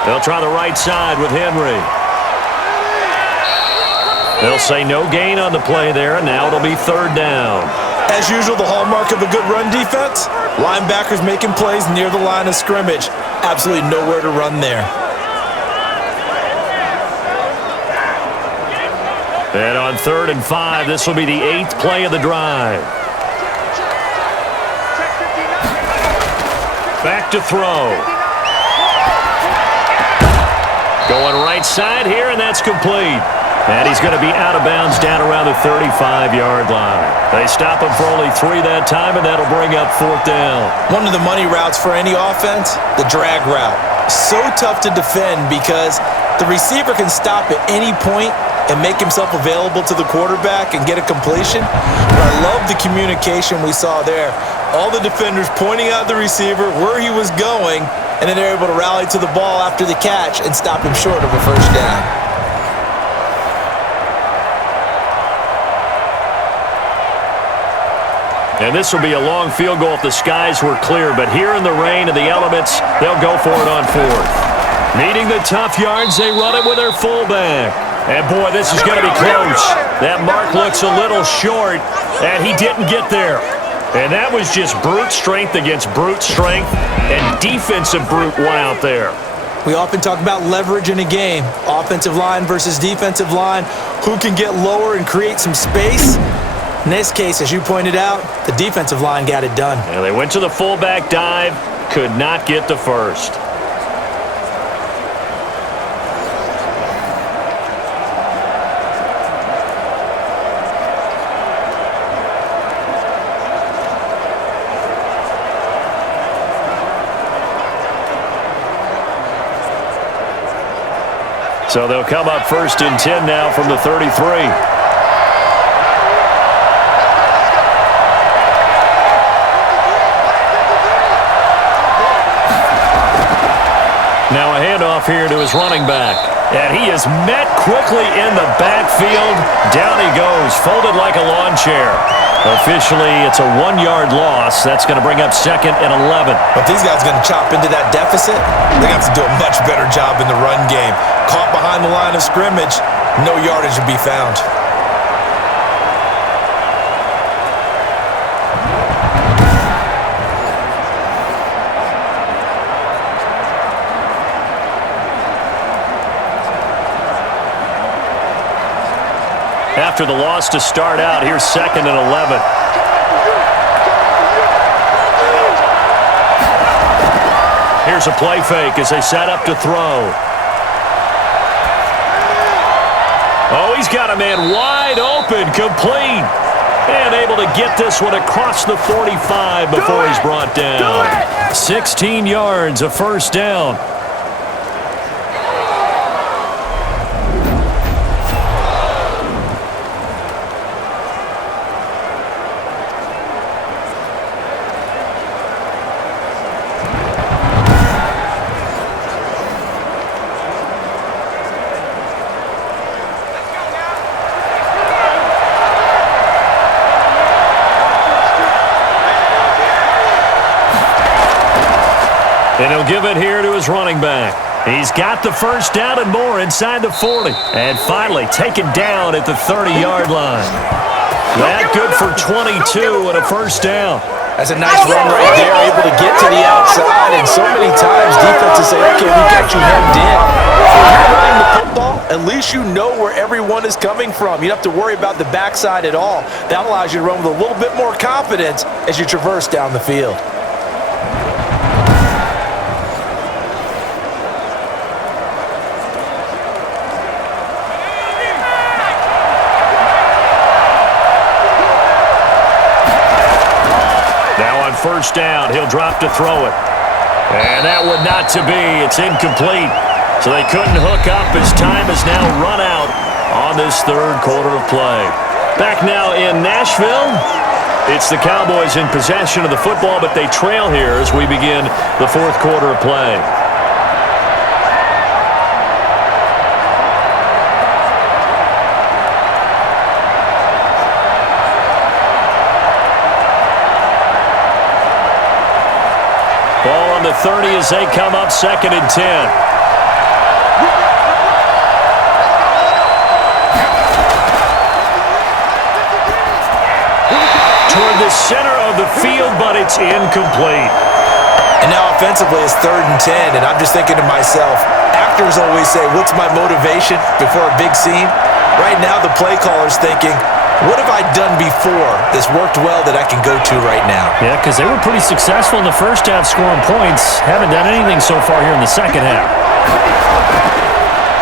They'll try the right side with Henry. They'll say no gain on the play there, and now it'll be third down. As usual, the hallmark of a good run defense, linebackers making plays near the line of scrimmage. Absolutely nowhere to run there. And on 3rd and 5, this will be the 8th play of the drive. Back to throw. Going right side here, and that's complete. And he's going to be out of bounds down around the 35-yard line. They stop him for only 3 that time, and that'll bring up 4th down. One of the money routes for any offense, the drag route. So tough to defend because the receiver can stop at any point and make himself available to the quarterback and get a completion. But I love the communication we saw there. All the defenders pointing out the receiver, where he was going, and then they're able to rally to the ball after the catch and stop him short of a first down. And this will be a long field goal if the skies were clear. But here in the rain and the elements, they'll go for it on 4th. Needing the tough yards, they run it with their fullback. And, boy, this is going to be close. That mark looks a little short, and he didn't get there. And that was just brute strength against brute strength, and defensive brute one out there. We often talk about leverage in a game. Offensive line versus defensive line. Who can get lower and create some space? In this case, as you pointed out, the defensive line got it done. And they went to the fullback dive, could not get to first. So they'll come up 1st and 10 now from the 33. Now a handoff here to his running back. And he is met quickly in the backfield. Down he goes, folded like a lawn chair. Officially, it's a 1-yard loss. That's going to bring up 2nd and 11. If these guys are going to chop into that deficit, they're going to have to do a much better job in the run game. Caught behind the line of scrimmage, no yardage to be found. After the loss to start out, here's 2nd and 11. Here's a play fake as they set up to throw. Oh, he's got a man wide open, complete. And able to get this one across the 45 before he's brought down. 16 yards, a first down. And he'll give it here to his running back. He's got the first down and more inside the 40. And finally taken down at the 30-yard line. That good for 22 and a first down. That's a nice run right there, able to get to the outside. And so many times defenses say, okay, we got you hemmed in. If you're running the football, at least you know where everyone is coming from. You don't have to worry about the backside at all. That allows you to run with a little bit more confidence as you traverse down the field. First down, he'll drop to throw it. And that one not to be. It's incomplete. So they couldn't hook up as time has now run out on this third quarter of play. Back now in Nashville. It's the Cowboys in possession of the football, but they trail here as we begin the fourth quarter of play. Ball on the 30 as they come up 2nd and 10. Toward the center of the field, but it's incomplete. And now offensively it's 3rd and 10, and I'm just thinking to myself, actors always say, what's my motivation before a big scene? Right now the play caller's thinking, what have I done before that's worked well that I can go to right now? Yeah, because they were pretty successful in the first half scoring points. Haven't done anything so far here in the second half.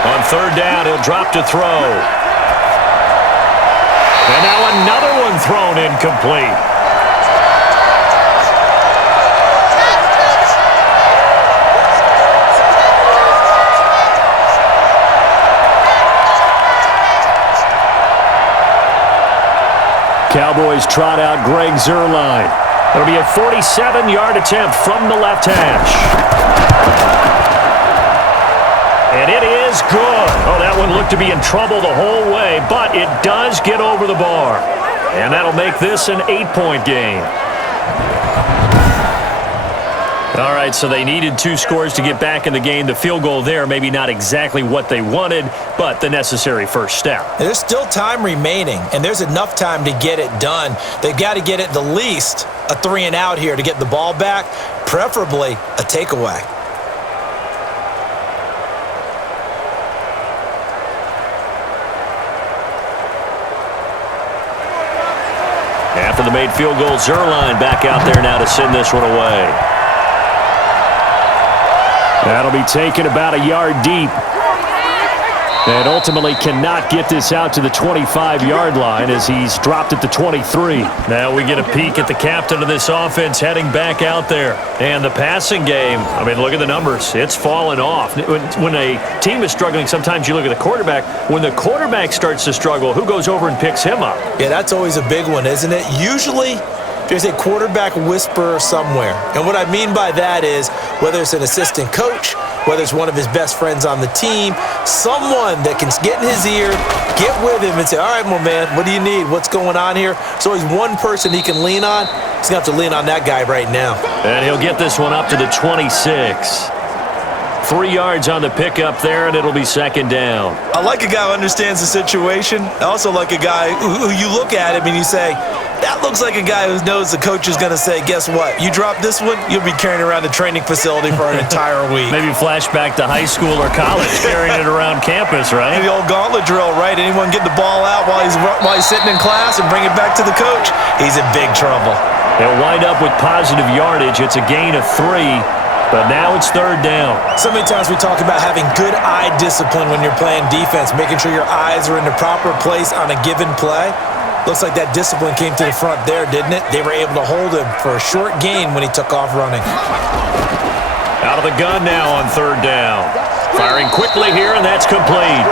On 3rd down, he'll drop to throw. And now another one thrown incomplete. Cowboys trot out Greg Zuerlein. It'll be a 47-yard attempt from the left hash. And it is good. Oh, that one looked to be in trouble the whole way, but it does get over the bar. And that'll make this an 8-point game. All right, so they needed 2 scores to get back in the game. The field goal there, maybe not exactly what they wanted, but the necessary first step. There's still time remaining, and there's enough time to get it done. They've got to get it the least a 3 and out here to get the ball back, preferably a takeaway. After the made field goal, Zuerlein back out there now to send this one away. That'll be taken about a yard deep. And ultimately cannot get this out to the 25-yard line as he's dropped at the 23. Now we get a peek at the captain of this offense heading back out there. And the passing game, I mean, look at the numbers. It's fallen off. When a team is struggling, sometimes you look at the quarterback. When the quarterback starts to struggle, who goes over and picks him up? Yeah, that's always a big one, isn't it? Usually there's a quarterback whisperer somewhere. And what I mean by that is whether it's an assistant coach, whether it's one of his best friends on the team, someone that can get in his ear, get with him and say, all right, my man, what do you need? What's going on here? So he's one person he can lean on. He's going to have to lean on that guy right now. And he'll get this one up to the 26. 3 yards on the pickup there, and it'll be 2nd down. I like a guy who understands the situation. I also like a guy who you look at him and you say, that looks like a guy who knows the coach is going to say, guess what? You drop this one, you'll be carrying around the training facility for an entire week. Maybe flashback to high school or college, carrying it around campus, right? The old gauntlet drill, right? Anyone get the ball out while he's sitting in class and bring it back to the coach? He's in big trouble. They'll wind up with positive yardage. It's a gain of 3. But now it's 3rd down. So many times we talk about having good eye discipline when you're playing defense, making sure your eyes are in the proper place on a given play. Looks like that discipline came to the front there, didn't it? They were able to hold him for a short gain when he took off running. Out of the gun now on 3rd down. Firing quickly here, and that's complete.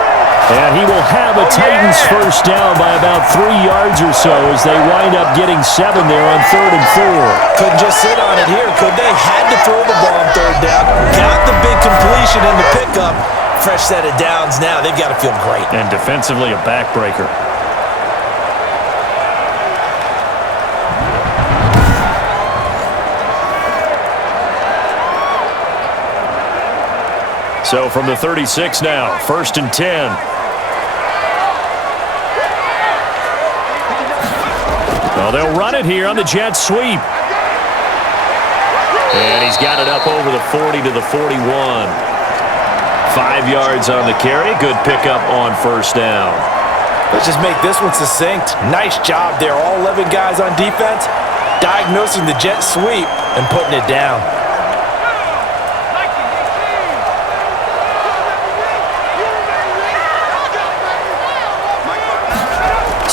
And he will have a Titans first down by about 3 yards or so as they wind up getting 7 there on 3rd and 4. Couldn't just sit on it here, could they? Had to throw the ball on 3rd down. Got the big completion in the pickup. Fresh set of downs now. They've got to feel great. And defensively, a backbreaker. So from the 36 now, 1st and 10. Well, they'll run it here on the jet sweep. And he's got it up over the 40 to the 41. 5 yards on the carry. Good pickup on 1st down. Let's just make this one succinct. Nice job there. All 11 guys on defense diagnosing the jet sweep and putting it down.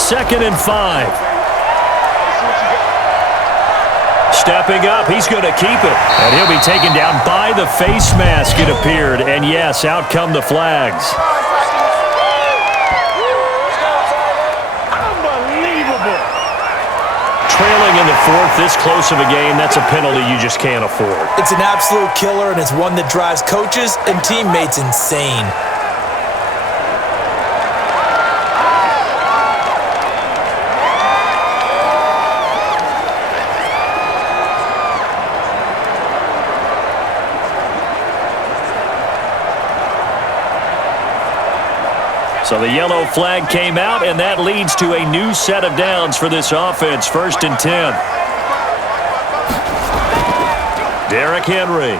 2nd and 5. Stepping up, he's going to keep it. And he'll be taken down by the face mask, it appeared. And yes, out come the flags. Unbelievable. Trailing in the 4th, this close of a game, that's a penalty you just can't afford. It's an absolute killer, and it's one that drives coaches and teammates insane. So the yellow flag came out, and that leads to a new set of downs for this offense. 1st and 10. Derrick Henry.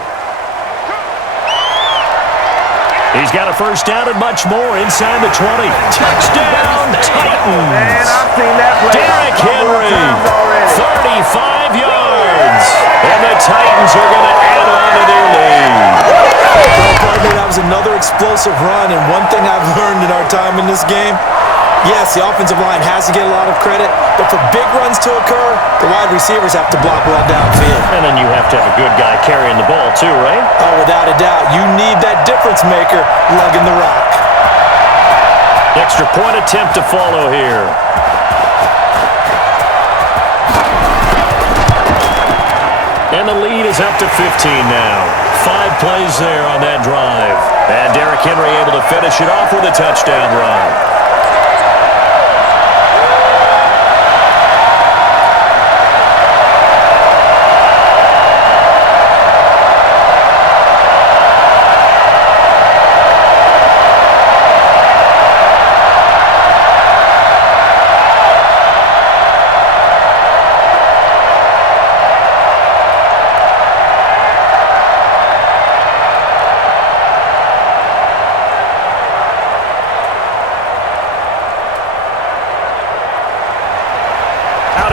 He's got a 1st down and much more inside the 20. Touchdown, Titans. Man, I've seen that play Derrick a couple of Henry, times already. 35 yards. And the Titans are going to add on to their lead. That was another explosive run, and one thing I've learned in our time in this game, yes, the offensive line has to get a lot of credit, but for big runs to occur, the wide receivers have to block well downfield. And then you have to have a good guy carrying the ball too, right? Oh, without a doubt. You need that difference maker lugging the rock. Extra point attempt to follow here. And the lead is up to 15 now. 5 plays there on that drive. And Derrick Henry able to finish it off with a touchdown run.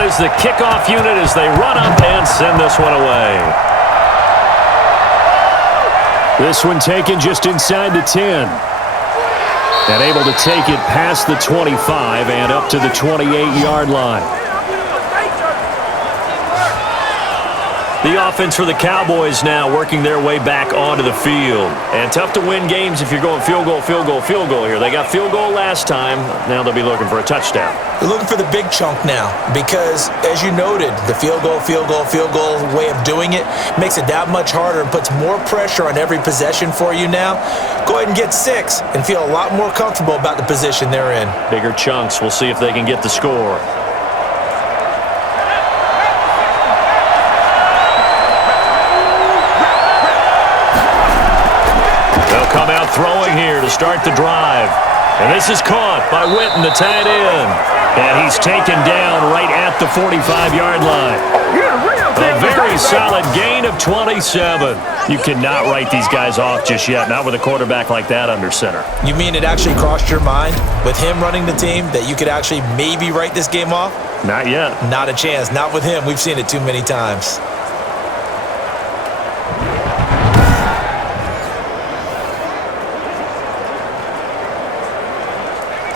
Is the kickoff unit as they run up and send this one away. This one taken just inside the 10. And able to take it past the 25 and up to the 28-yard line. The offense for the Cowboys now working their way back onto the field. And tough to win games if you're going field goal, field goal, field goal here. They got field goal last time. Now they'll be looking for a touchdown. They're looking for the big chunk now because, as you noted, the field goal way of doing it makes it that much harder and puts more pressure on every possession for you now. Go ahead and get 6 and feel a lot more comfortable about the position they're in. Bigger chunks. We'll see if they can get the score. They'll come out throwing here to start the drive. And this is caught by Witten, the tight end. And he's taken down right at the 45-yard line. A very solid gain of 27. You cannot write these guys off just yet, not with a quarterback like that under center. You mean it actually crossed your mind with him running the team that you could actually maybe write this game off? Not yet. Not a chance. Not with him. We've seen it too many times.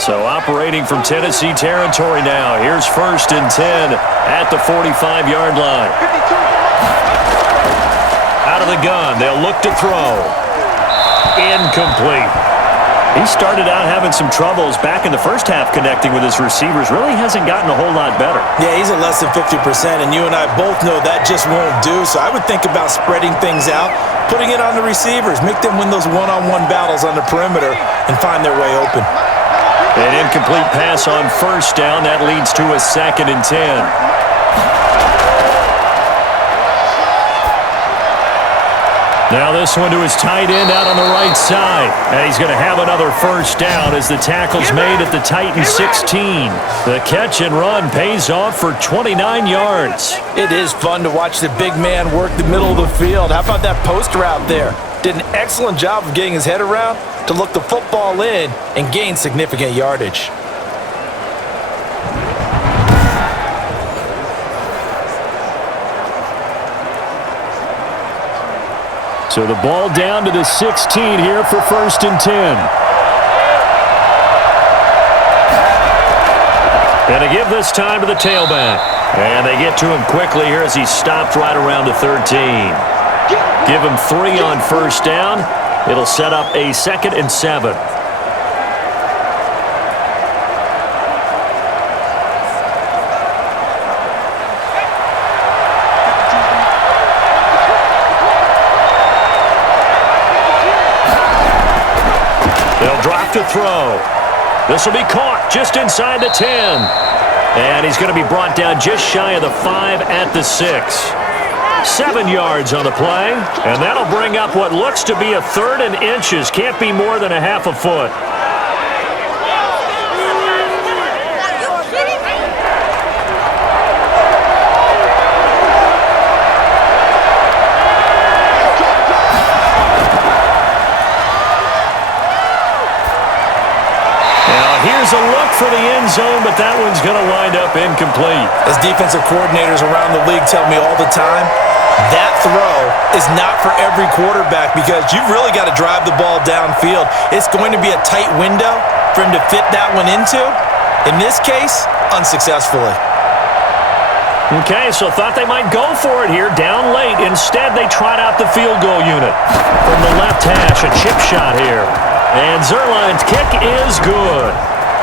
So operating from Tennessee territory now. Here's 1st and 10 at the 45-yard line. Out of the gun. They'll look to throw. Incomplete. He started out having some troubles back in the first half connecting with his receivers. Really hasn't gotten a whole lot better. Yeah, he's at less than 50%, and you and I both know that just won't do. So I would think about spreading things out, putting it on the receivers, make them win those one-on-one battles on the perimeter, and find their way open. An incomplete pass on 1st down. That leads to a 2nd and 10. Now this one to his tight end out on the right side. And he's going to have another first down as the tackle's made at the Titans 16. The catch and run pays off for 29 yards. It is fun to watch the big man work the middle of the field. How about that post route there? Did an excellent job of getting his head around to look the football in and gain significant yardage. So the ball down to the 16 here for 1st and 10. And to give this time to the tailback. And they get to him quickly here as he's stopped right around the 13. Give him 3 on first down. It'll set up a 2nd and 7. They'll drop to throw. This will be caught just inside the 10. And he's going to be brought down just shy of the 5 at the 6. 7 yards on the play, and that'll bring up what looks to be a 3rd and inches. Can't be more than a half a foot. Here's a look for the end zone, but that one's going to wind up incomplete. As defensive coordinators around the league tell me all the time, that throw is not for every quarterback because you've really got to drive the ball downfield. It's going to be a tight window for him to fit that one into. In this case, unsuccessfully. Okay, so thought they might go for it here, down late. Instead, they tried out the field goal unit. From the left hash, a chip shot here. And Zuerlein's kick is good.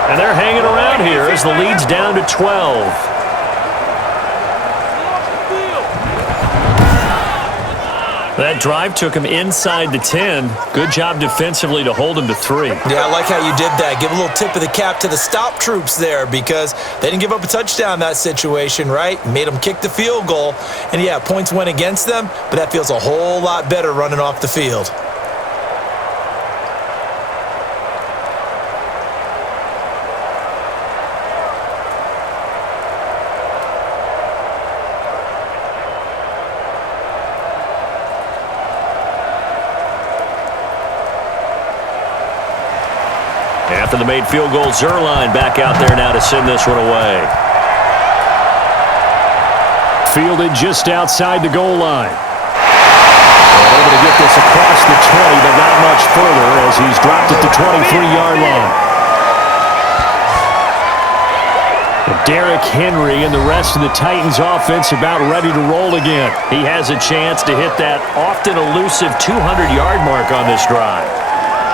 And they're hanging around here as the lead's down to 12. That drive took him inside the 10. Good job defensively to hold him to 3. Yeah, I like how you did that. Give a little tip of the cap to the stop troops there because they didn't give up a touchdown in that situation, right? Made them kick the field goal. And, yeah, points went against them, but that feels a whole lot better running off the field. After the made field goal, Zuerlein back out there now to send this one away. Fielded just outside the goal line. And able to get this across the 20, but not much further as he's dropped at the 23-yard line. Derrick Henry and the rest of the Titans offense about ready to roll again. He has a chance to hit that often elusive 200-yard mark on this drive.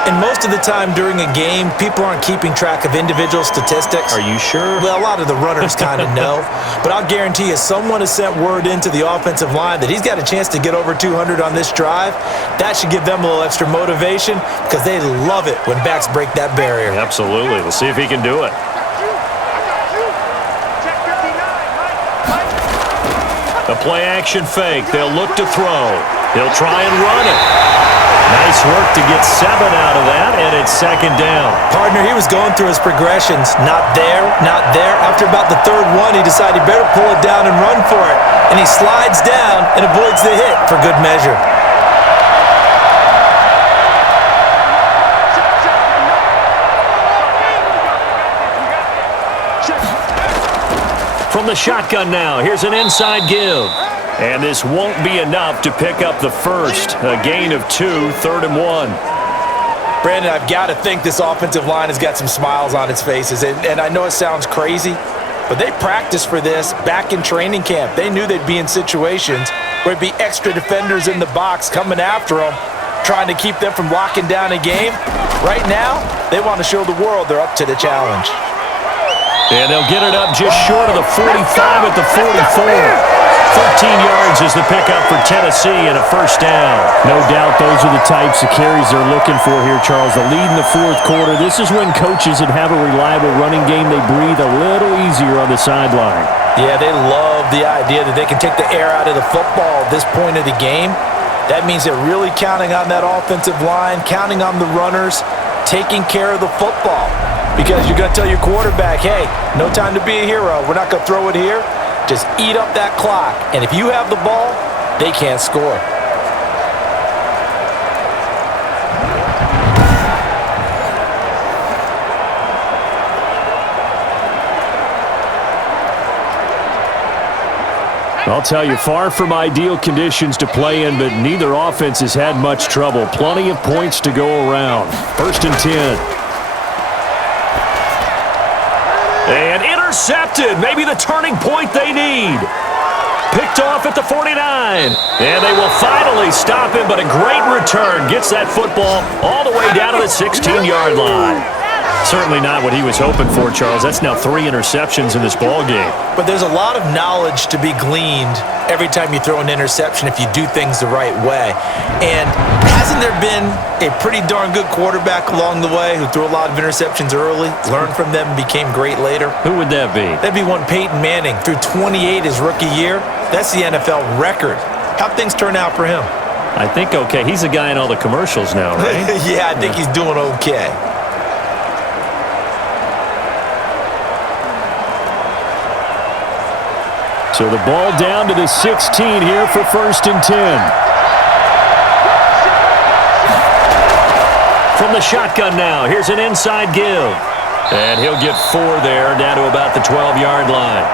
And most of the time during a game, people aren't keeping track of individual statistics. Are you sure? Well, a lot of the runners kind of know. But I'll guarantee you, someone has sent word into the offensive line that he's got a chance to get over 200 on this drive. That should give them a little extra motivation because they love it when backs break that barrier. Absolutely. We'll see if he can do it. The play action fake. They'll look to throw. He'll try and run it. Nice work to get 7 out of that, and it's 2nd down. Partner, he was going through his progressions. Not there, not there. After about the 3rd one, he decided he better pull it down and run for it. And he slides down and avoids the hit for good measure. From the shotgun now, here's an inside give. And this won't be enough to pick up the first. A gain of 2, 3rd and 1. Brandon, I've got to think this offensive line has got some smiles on its faces. And I know it sounds crazy, but they practiced for this back in training camp. They knew they'd be in situations where it'd be extra defenders in the box coming after them, trying to keep them from locking down a game. Right now, they want to show the world they're up to the challenge. And they'll get it up just short of the 45 at the 44. 13 yards is the pickup for Tennessee and a first down. No doubt those are the types of carries they're looking for here, Charles. The lead in the 4th quarter. This is when coaches that have a reliable running game, they breathe a little easier on the sideline. Yeah, they love the idea that they can take the air out of the football at this point of the game. That means they're really counting on that offensive line, counting on the runners, taking care of the football. Because you're going to tell your quarterback, hey, no time to be a hero. We're not going to throw it here. Just eat up that clock. And if you have the ball, they can't score. I'll tell you, far from ideal conditions to play in, but neither offense has had much trouble. Plenty of points to go around. 1st and 10. And intercepted. Maybe the turning point they need. Picked off at the 49. And they will finally stop him, but a great return. Gets that football all the way down to the 16-yard line. Certainly not what he was hoping for, Charles. That's now 3 interceptions in this ball game. But there's a lot of knowledge to be gleaned every time you throw an interception if you do things the right way. And hasn't there been a pretty darn good quarterback along the way who threw a lot of interceptions early, learned from them, and became great later? Who would that be? That'd be one Peyton Manning. Threw 28 his rookie year. That's the NFL record. How'd things turn out for him? I think okay. He's a guy in all the commercials now, right? Yeah, I think he's doing okay. So the ball down to the 16 here for 1st and 10. From the shotgun now, here's an inside give. And he'll get 4 there, down to about the 12-yard line.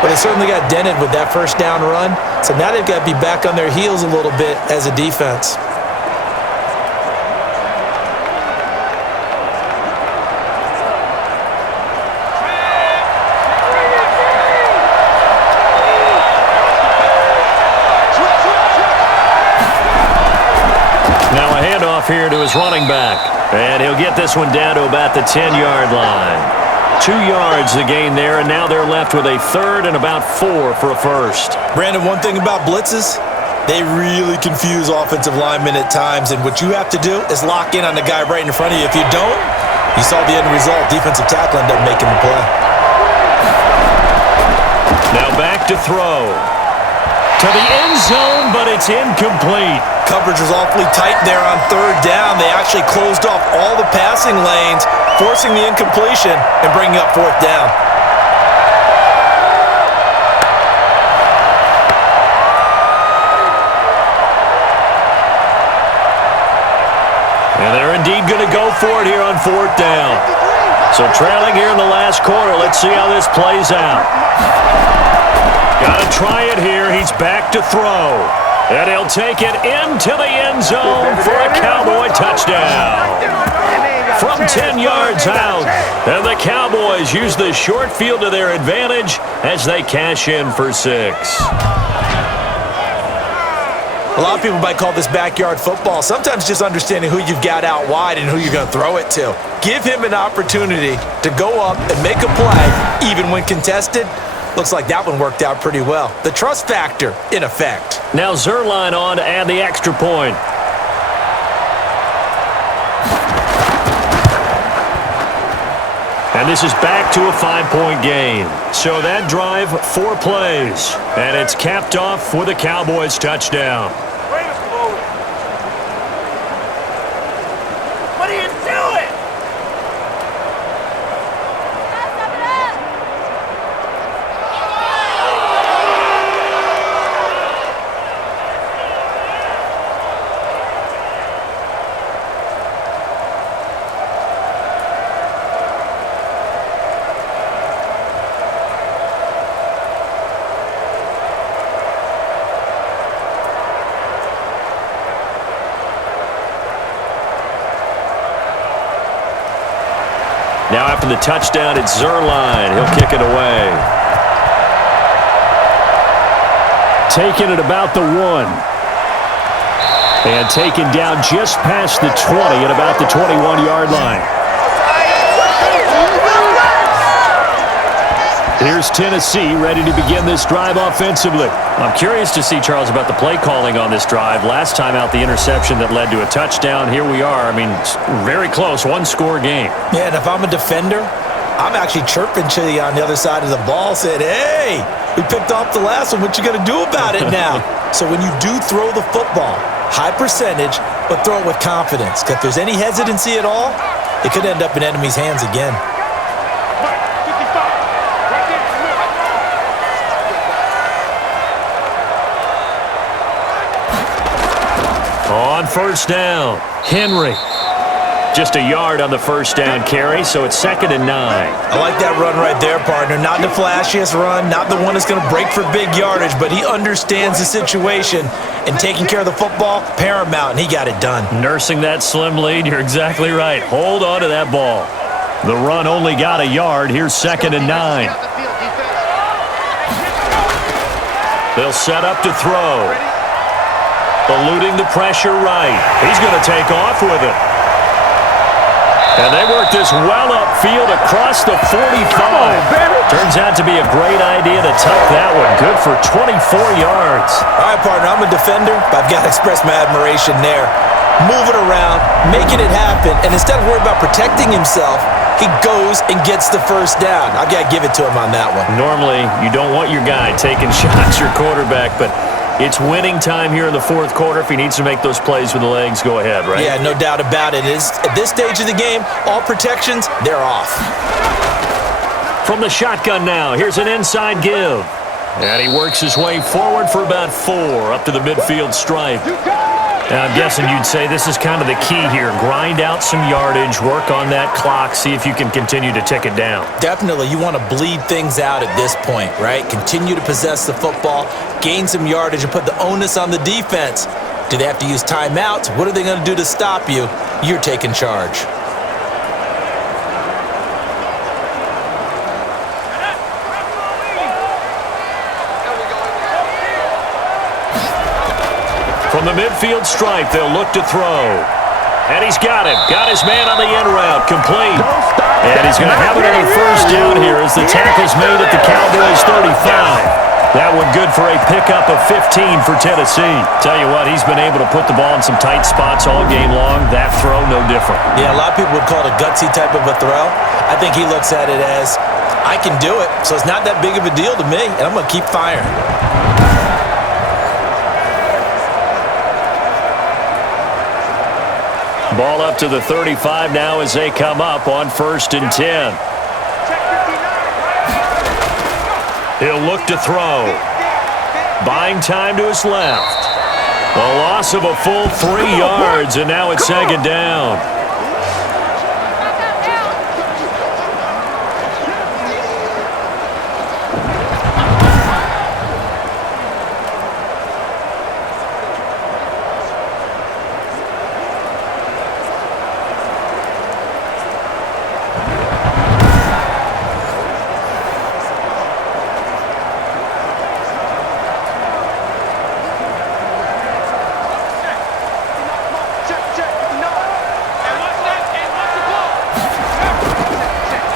But they certainly got dented with that first down run. So now they've got to be back on their heels a little bit as a defense. Here to his running back. And he'll get this one down to about the 10-yard line. 2 yards the gain there, and now they're left with a 3rd and about 4 for a first. Brandon, one thing about blitzes, they really confuse offensive linemen at times, and what you have to do is lock in on the guy right in front of you. If you don't, you saw the end result. Defensive tackle ended up making the play. Now back to throw. To the end zone, but it's incomplete. Coverage was awfully tight there on 3rd down. They actually closed off all the passing lanes, forcing the incompletion and bringing up 4th down. And they're indeed going to go for it here on 4th down. So trailing here in the last quarter. Let's see how this plays out. Got to try it here. He's back to throw. And he'll take it into the end zone for a Cowboy touchdown. From 10 yards out. And the Cowboys use the short field to their advantage as they cash in for 6. A lot of people might call this backyard football. Sometimes just understanding who you've got out wide and who you're going to throw it to. Give him an opportunity to go up and make a play, even when contested. Looks like that one worked out pretty well. The trust factor in effect. Now Zerline on to add the extra point. And this is back to a 5-point gain. So that drive, 4 plays. And it's capped off with a Cowboys touchdown. What are you doing? Now after the touchdown, it's Zerline. He'll kick it away. Taking it about the 1. And taken down just past the 20 at about the 21-yard line. Here's Tennessee ready to begin this drive offensively. I'm curious to see, Charles, about the play calling on this drive. Last time out, the interception that led to a touchdown. Here we are. I mean, very close, 1-score game. Yeah, and if I'm a defender, I'm actually chirping Chili on the other side of the ball, saying, hey, we picked off the last one. What you going to do about it now? So when you do throw the football, high percentage, but throw it with confidence. Because if there's any hesitancy at all, it could end up in enemy's hands again. On first down, Henry. Just a yard on the first down carry, so it's 2nd and 9. I like that run right there, partner. Not the flashiest run, not the one that's going to break for big yardage, but he understands the situation, and taking care of the football, paramount, and he got it done. Nursing that slim lead, you're exactly right. Hold on to that ball. The run only got a yard. Here's 2nd and 9. They'll set up to throw. Eluding the pressure right. He's going to take off with it. And they work this well upfield across the 45. Turns out to be a great idea to tuck that one. Good for 24 yards. All right, partner, I'm a defender, but I've got to express my admiration there. Moving around, making it happen, and instead of worrying about protecting himself, he goes and gets the first down. I've got to give it to him on that one. Normally, you don't want your guy taking shots, your quarterback, but it's winning time here in the fourth quarter. If he needs to make those plays with the legs, go ahead, right? Yeah, no doubt about it. At this stage of the game, all protections, they're off. From the shotgun now, here's an inside give. And he works his way forward for about 4 up to the midfield stripe. Now, I'm guessing you'd say this is kind of the key here. Grind out some yardage, work on that clock, see if you can continue to tick it down. Definitely, you want to bleed things out at this point, right? Continue to possess the football, gain some yardage, and put the onus on the defense. Do they have to use timeouts? What are they going to do to stop you? You're taking charge. From the midfield stripe, they'll look to throw. And he's got him. Got his man on the end route. Complete. And he's going to have another first down here as the tackle's made at the Cowboys' 35. That one good for a pickup of 15 for Tennessee. Tell you what, he's been able to put the ball in some tight spots all game long. That throw, no different. Yeah, a lot of people would call it a gutsy type of a throw. I think he looks at it as, I can do it, so it's not that big of a deal to me, and I'm going to keep firing. Ball up to the 35 now as they come up on 1st and 10. He'll look to throw. Buying time to his left. A loss of a full 3 yards, and now it's 2nd down.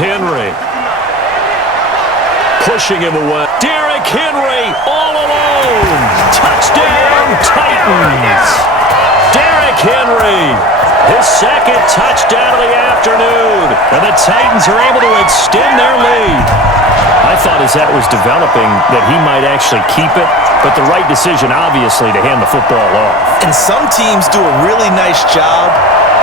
Henry. Pushing him away. Derrick Henry all alone. Touchdown, Titans. Derrick Henry. His 2nd touchdown of the afternoon. And the Titans are able to extend their lead. I thought as that was developing that he might actually keep it, but the right decision, obviously, to hand the football off. And some teams do a really nice job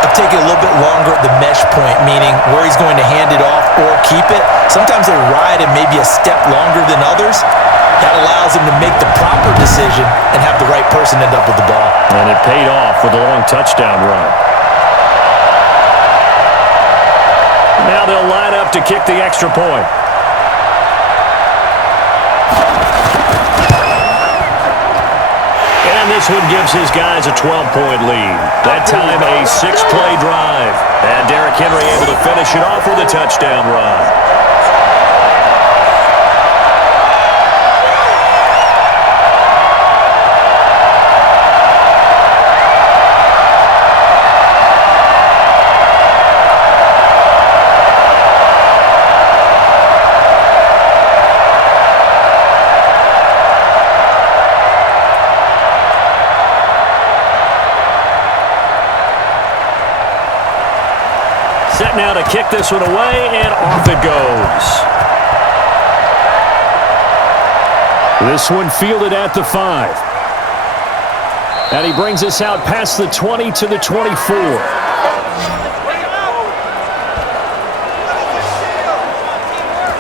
of taking a little bit longer at the mesh point, meaning where he's going to hand it off or keep it. Sometimes they ride it maybe a step longer than others. That allows him to make the proper decision and have the right person end up with the ball. And it paid off with a long touchdown run. Now they'll line up to kick the extra point. And this one gives his guys a 12-point lead. That time a 6-play drive. And Derrick Henry able to finish it off with a touchdown run. Set now to kick this one away, and off it goes. This one fielded at the 5. And he brings us out past the 20 to the 24.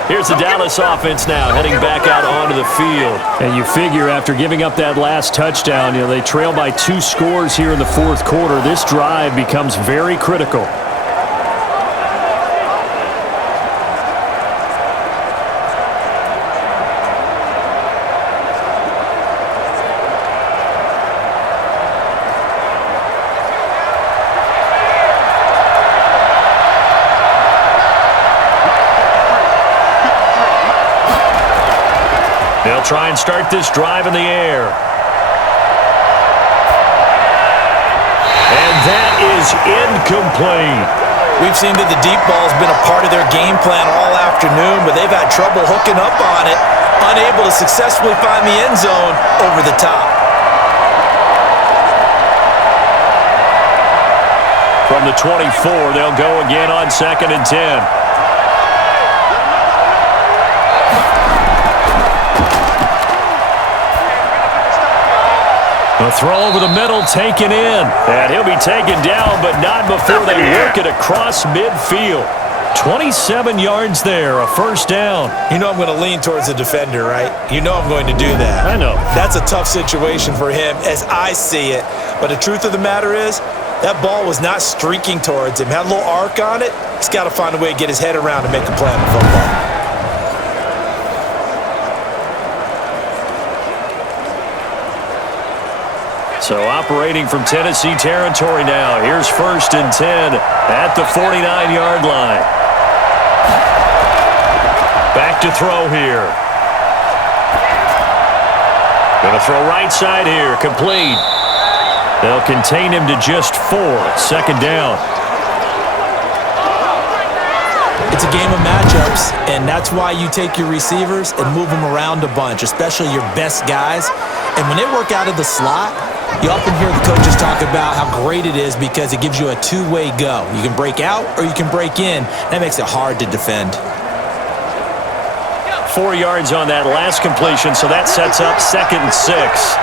Here's the Dallas offense now heading back out onto the field. And you figure after giving up that last touchdown, they trail by 2 scores here in the fourth quarter. This drive becomes very critical. They'll try and start this drive in the air. And that is incomplete. We've seen that the deep ball's been a part of their game plan all afternoon, but they've had trouble hooking up on it, unable to successfully find the end zone over the top. From the 24, they'll go again on 2nd and 10. A throw over the middle, taken in. And he'll be taken down, but not before they work it across midfield. 27 yards there, a first down. You know I'm going to lean towards the defender, right? You know I'm going to do that. I know. That's a tough situation for him as I see it. But the truth of the matter is, that ball was not streaking towards him. Had a little arc on it. He's got to find a way to get his head around and make a play on the football. So operating from Tennessee territory now. Here's 1st and 10 at the 49-yard line. Back to throw here. Going to throw right side here. Complete. They'll contain him to just 4. 2nd down. It's a game of matchups, and that's why you take your receivers and move them around a bunch, especially your best guys. And when they work out of the slot, you often hear the coaches talk about how great it is because it gives you a two-way go. You can break out or you can break in. That makes it hard to defend. 4 yards on that last completion, so that sets up 2nd and 6.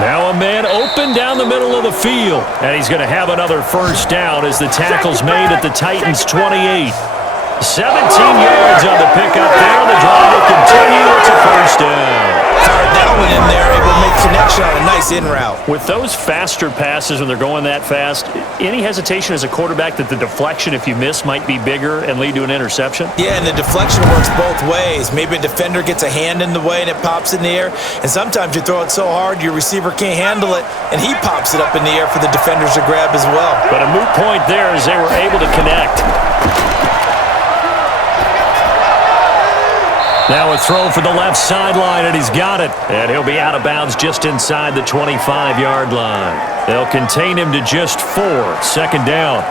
Now a man open down the middle of the field. And he's going to have another first down as the tackle's made at the Titans' 28. 17 yards on the pickup there. The drive will continue. It's a first down. Fired that one in there, able to make connection on a nice in route. With those faster passes when they're going that fast, any hesitation as a quarterback that the deflection, if you miss, might be bigger and lead to an interception? Yeah, and the deflection works both ways. Maybe a defender gets a hand in the way and it pops in the air, and sometimes you throw it so hard your receiver can't handle it, and he pops it up in the air for the defenders to grab as well. But a moot point there as they were able to connect. Now a throw for the left sideline, and he's got it. And he'll be out of bounds just inside the 25-yard line. They'll contain him to just 4. 2nd down.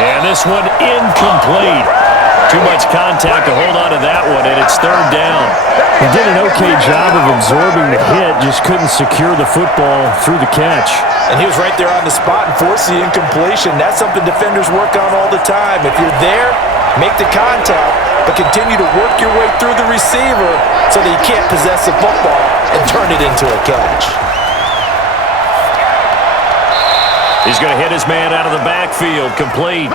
And this one incomplete. Too much contact to hold on to that one, and it's 3rd down. He did an okay job of absorbing the hit, just couldn't secure the football through the catch. And he was right there on the spot and forced the incompletion. That's something defenders work on all the time. If you're there, make the contact, but continue to work your way through the receiver so that you can't possess the football and turn it into a catch. He's going to hit his man out of the backfield, complete.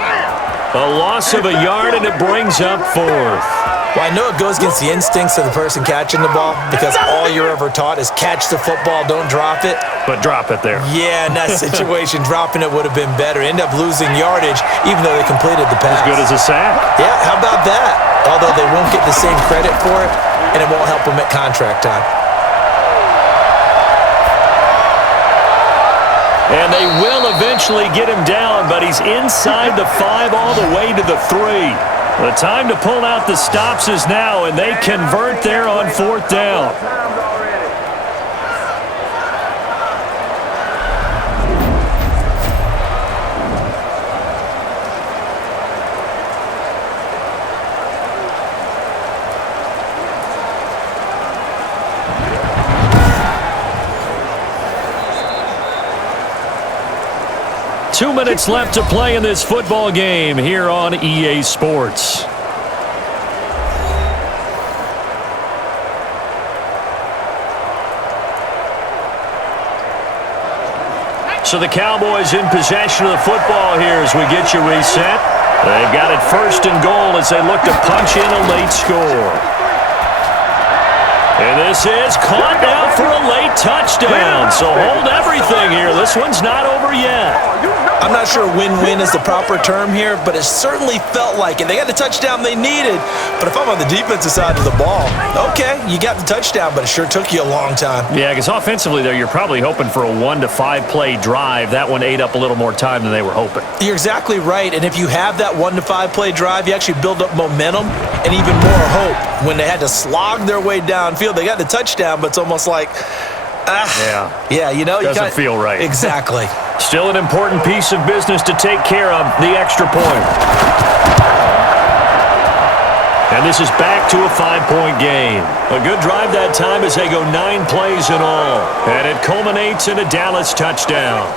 A loss of a yard, and it brings up 4th. Well, I know it goes against the instincts of the person catching the ball because all you're ever taught is catch the football, don't drop it. But drop it there. Yeah, in that situation, dropping it would have been better. End up losing yardage even though they completed the pass. As good as a sack. Yeah, how about that? Although they won't get the same credit for it, and it won't help them at contract time. And they will eventually get him down, but he's inside the 5 all the way to the 3. The time to pull out the stops is now, and they convert there on 4th down. 2 minutes left to play in this football game here on EA Sports. So the Cowboys in possession of the football here as we get you reset. They've got it first and goal as they look to punch in a late score. And this is caught now for a late touchdown. So hold everything here. This one's not over yet. I'm not sure win-win is the proper term here, but it certainly felt like it. They got the touchdown they needed, but if I'm on the defensive side of the ball, okay, you got the touchdown, but it sure took you a long time. Yeah, because offensively, though, you're probably hoping for a 1 to 5 play drive. That one ate up a little more time than they were hoping. You're exactly right, and if you have that 1 to 5 play drive, you actually build up momentum and even more hope. When they had to slog their way downfield, they got the touchdown, but it's almost like, you know, doesn't feel right. Exactly. Still an important piece of business to take care of, the extra point. And this is back to a 5-point game. A good drive that time as they go 9 plays in all. And it culminates in a Dallas touchdown.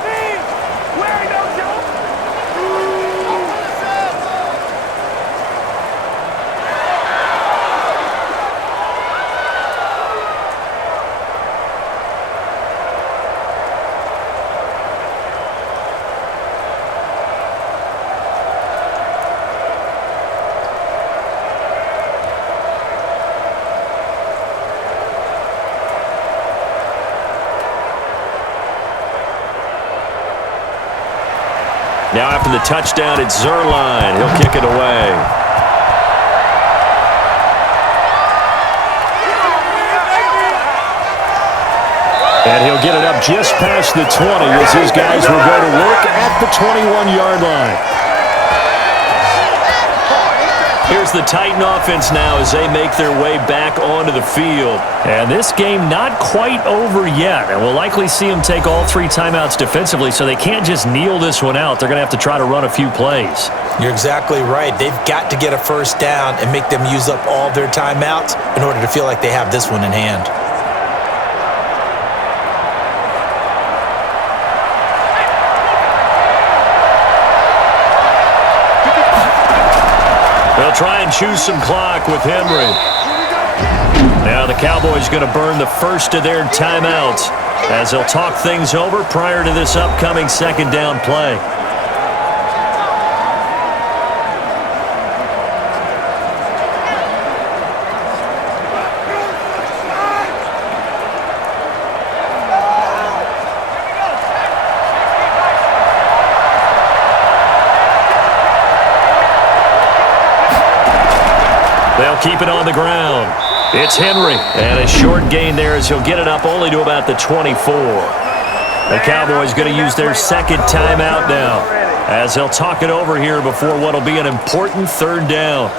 Now after the touchdown, it's Zerline. He'll kick it away. And he'll get it up just past the 20 as his guys will go to work at the 21-yard line. Here's the Titan offense now as they make their way back onto the field. And this game not quite over yet. And we'll likely see them take all 3 timeouts defensively, so they can't just kneel this one out. They're going to have to try to run a few plays. You're exactly right. They've got to get a first down and make them use up all their timeouts in order to feel like they have this one in hand. They'll try and choose some clock with Henry. Now the Cowboys going to burn the first of their timeouts as they'll talk things over prior to this upcoming second down play. They'll keep it on the ground. It's Henry, and a short gain there as he'll get it up only to about the 24. The Cowboys going to use their second timeout now as they'll talk it over here before what will be an important third down.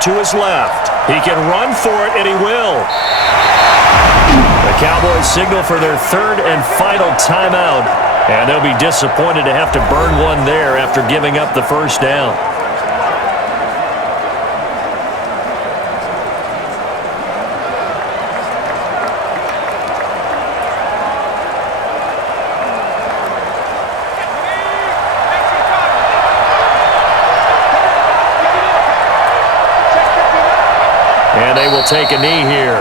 To his left. He can run for it, and he will. The Cowboys signal for their third and final timeout, and they'll be disappointed to have to burn one there after giving up the first down. And they will take a knee here.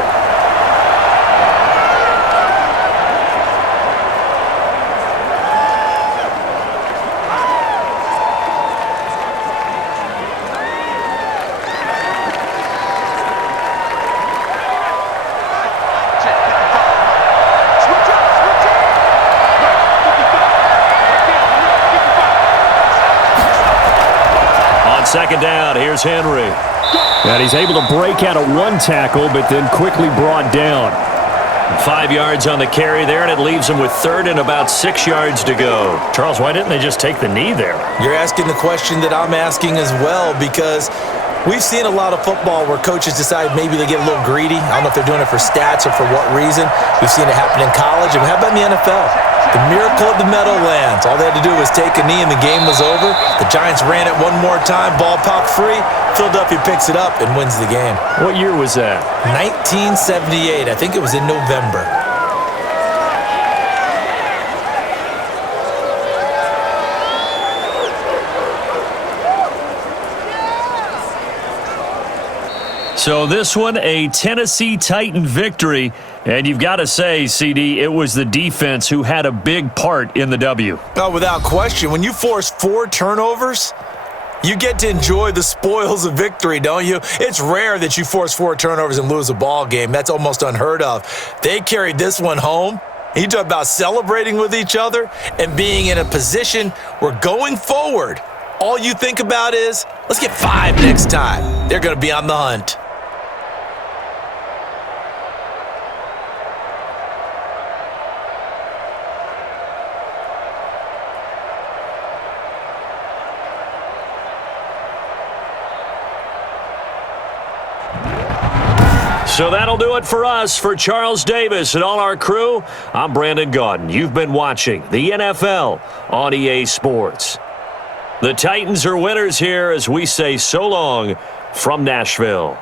On second down, here's Henry. And he's able to break out of one tackle, but then quickly brought down. 5 yards on the carry there, and it leaves him with third and about 6 yards to go. Charles, why didn't they just take the knee there? You're asking the question that I'm asking as well, because We've seen a lot of football where coaches decide maybe they get a little greedy. I don't know if they're doing it for stats or for what reason. We've seen it happen in college. And how about in the NFL? The miracle of the Meadowlands. All they had to do was take a knee and the game was over. The Giants ran it one more time. Ball popped free. Philadelphia picks it up and wins the game. What year was that? 1978. I think it was in November. So this one, a Tennessee Titan victory. And you've got to say, CD, it was the defense who had a big part in the W. Oh, without question. When you force 4 turnovers, you get to enjoy the spoils of victory, don't you? It's rare that you force 4 turnovers and lose a ball game. That's almost unheard of. They carried this one home. You talk about celebrating with each other and being in a position where going forward, all you think about is, let's get 5 next time. They're going to be on the hunt. So that'll do it for us. For Charles Davis and all our crew, I'm Brandon Gaudin. You've been watching the NFL on EA Sports. The Titans are winners here as we say so long from Nashville.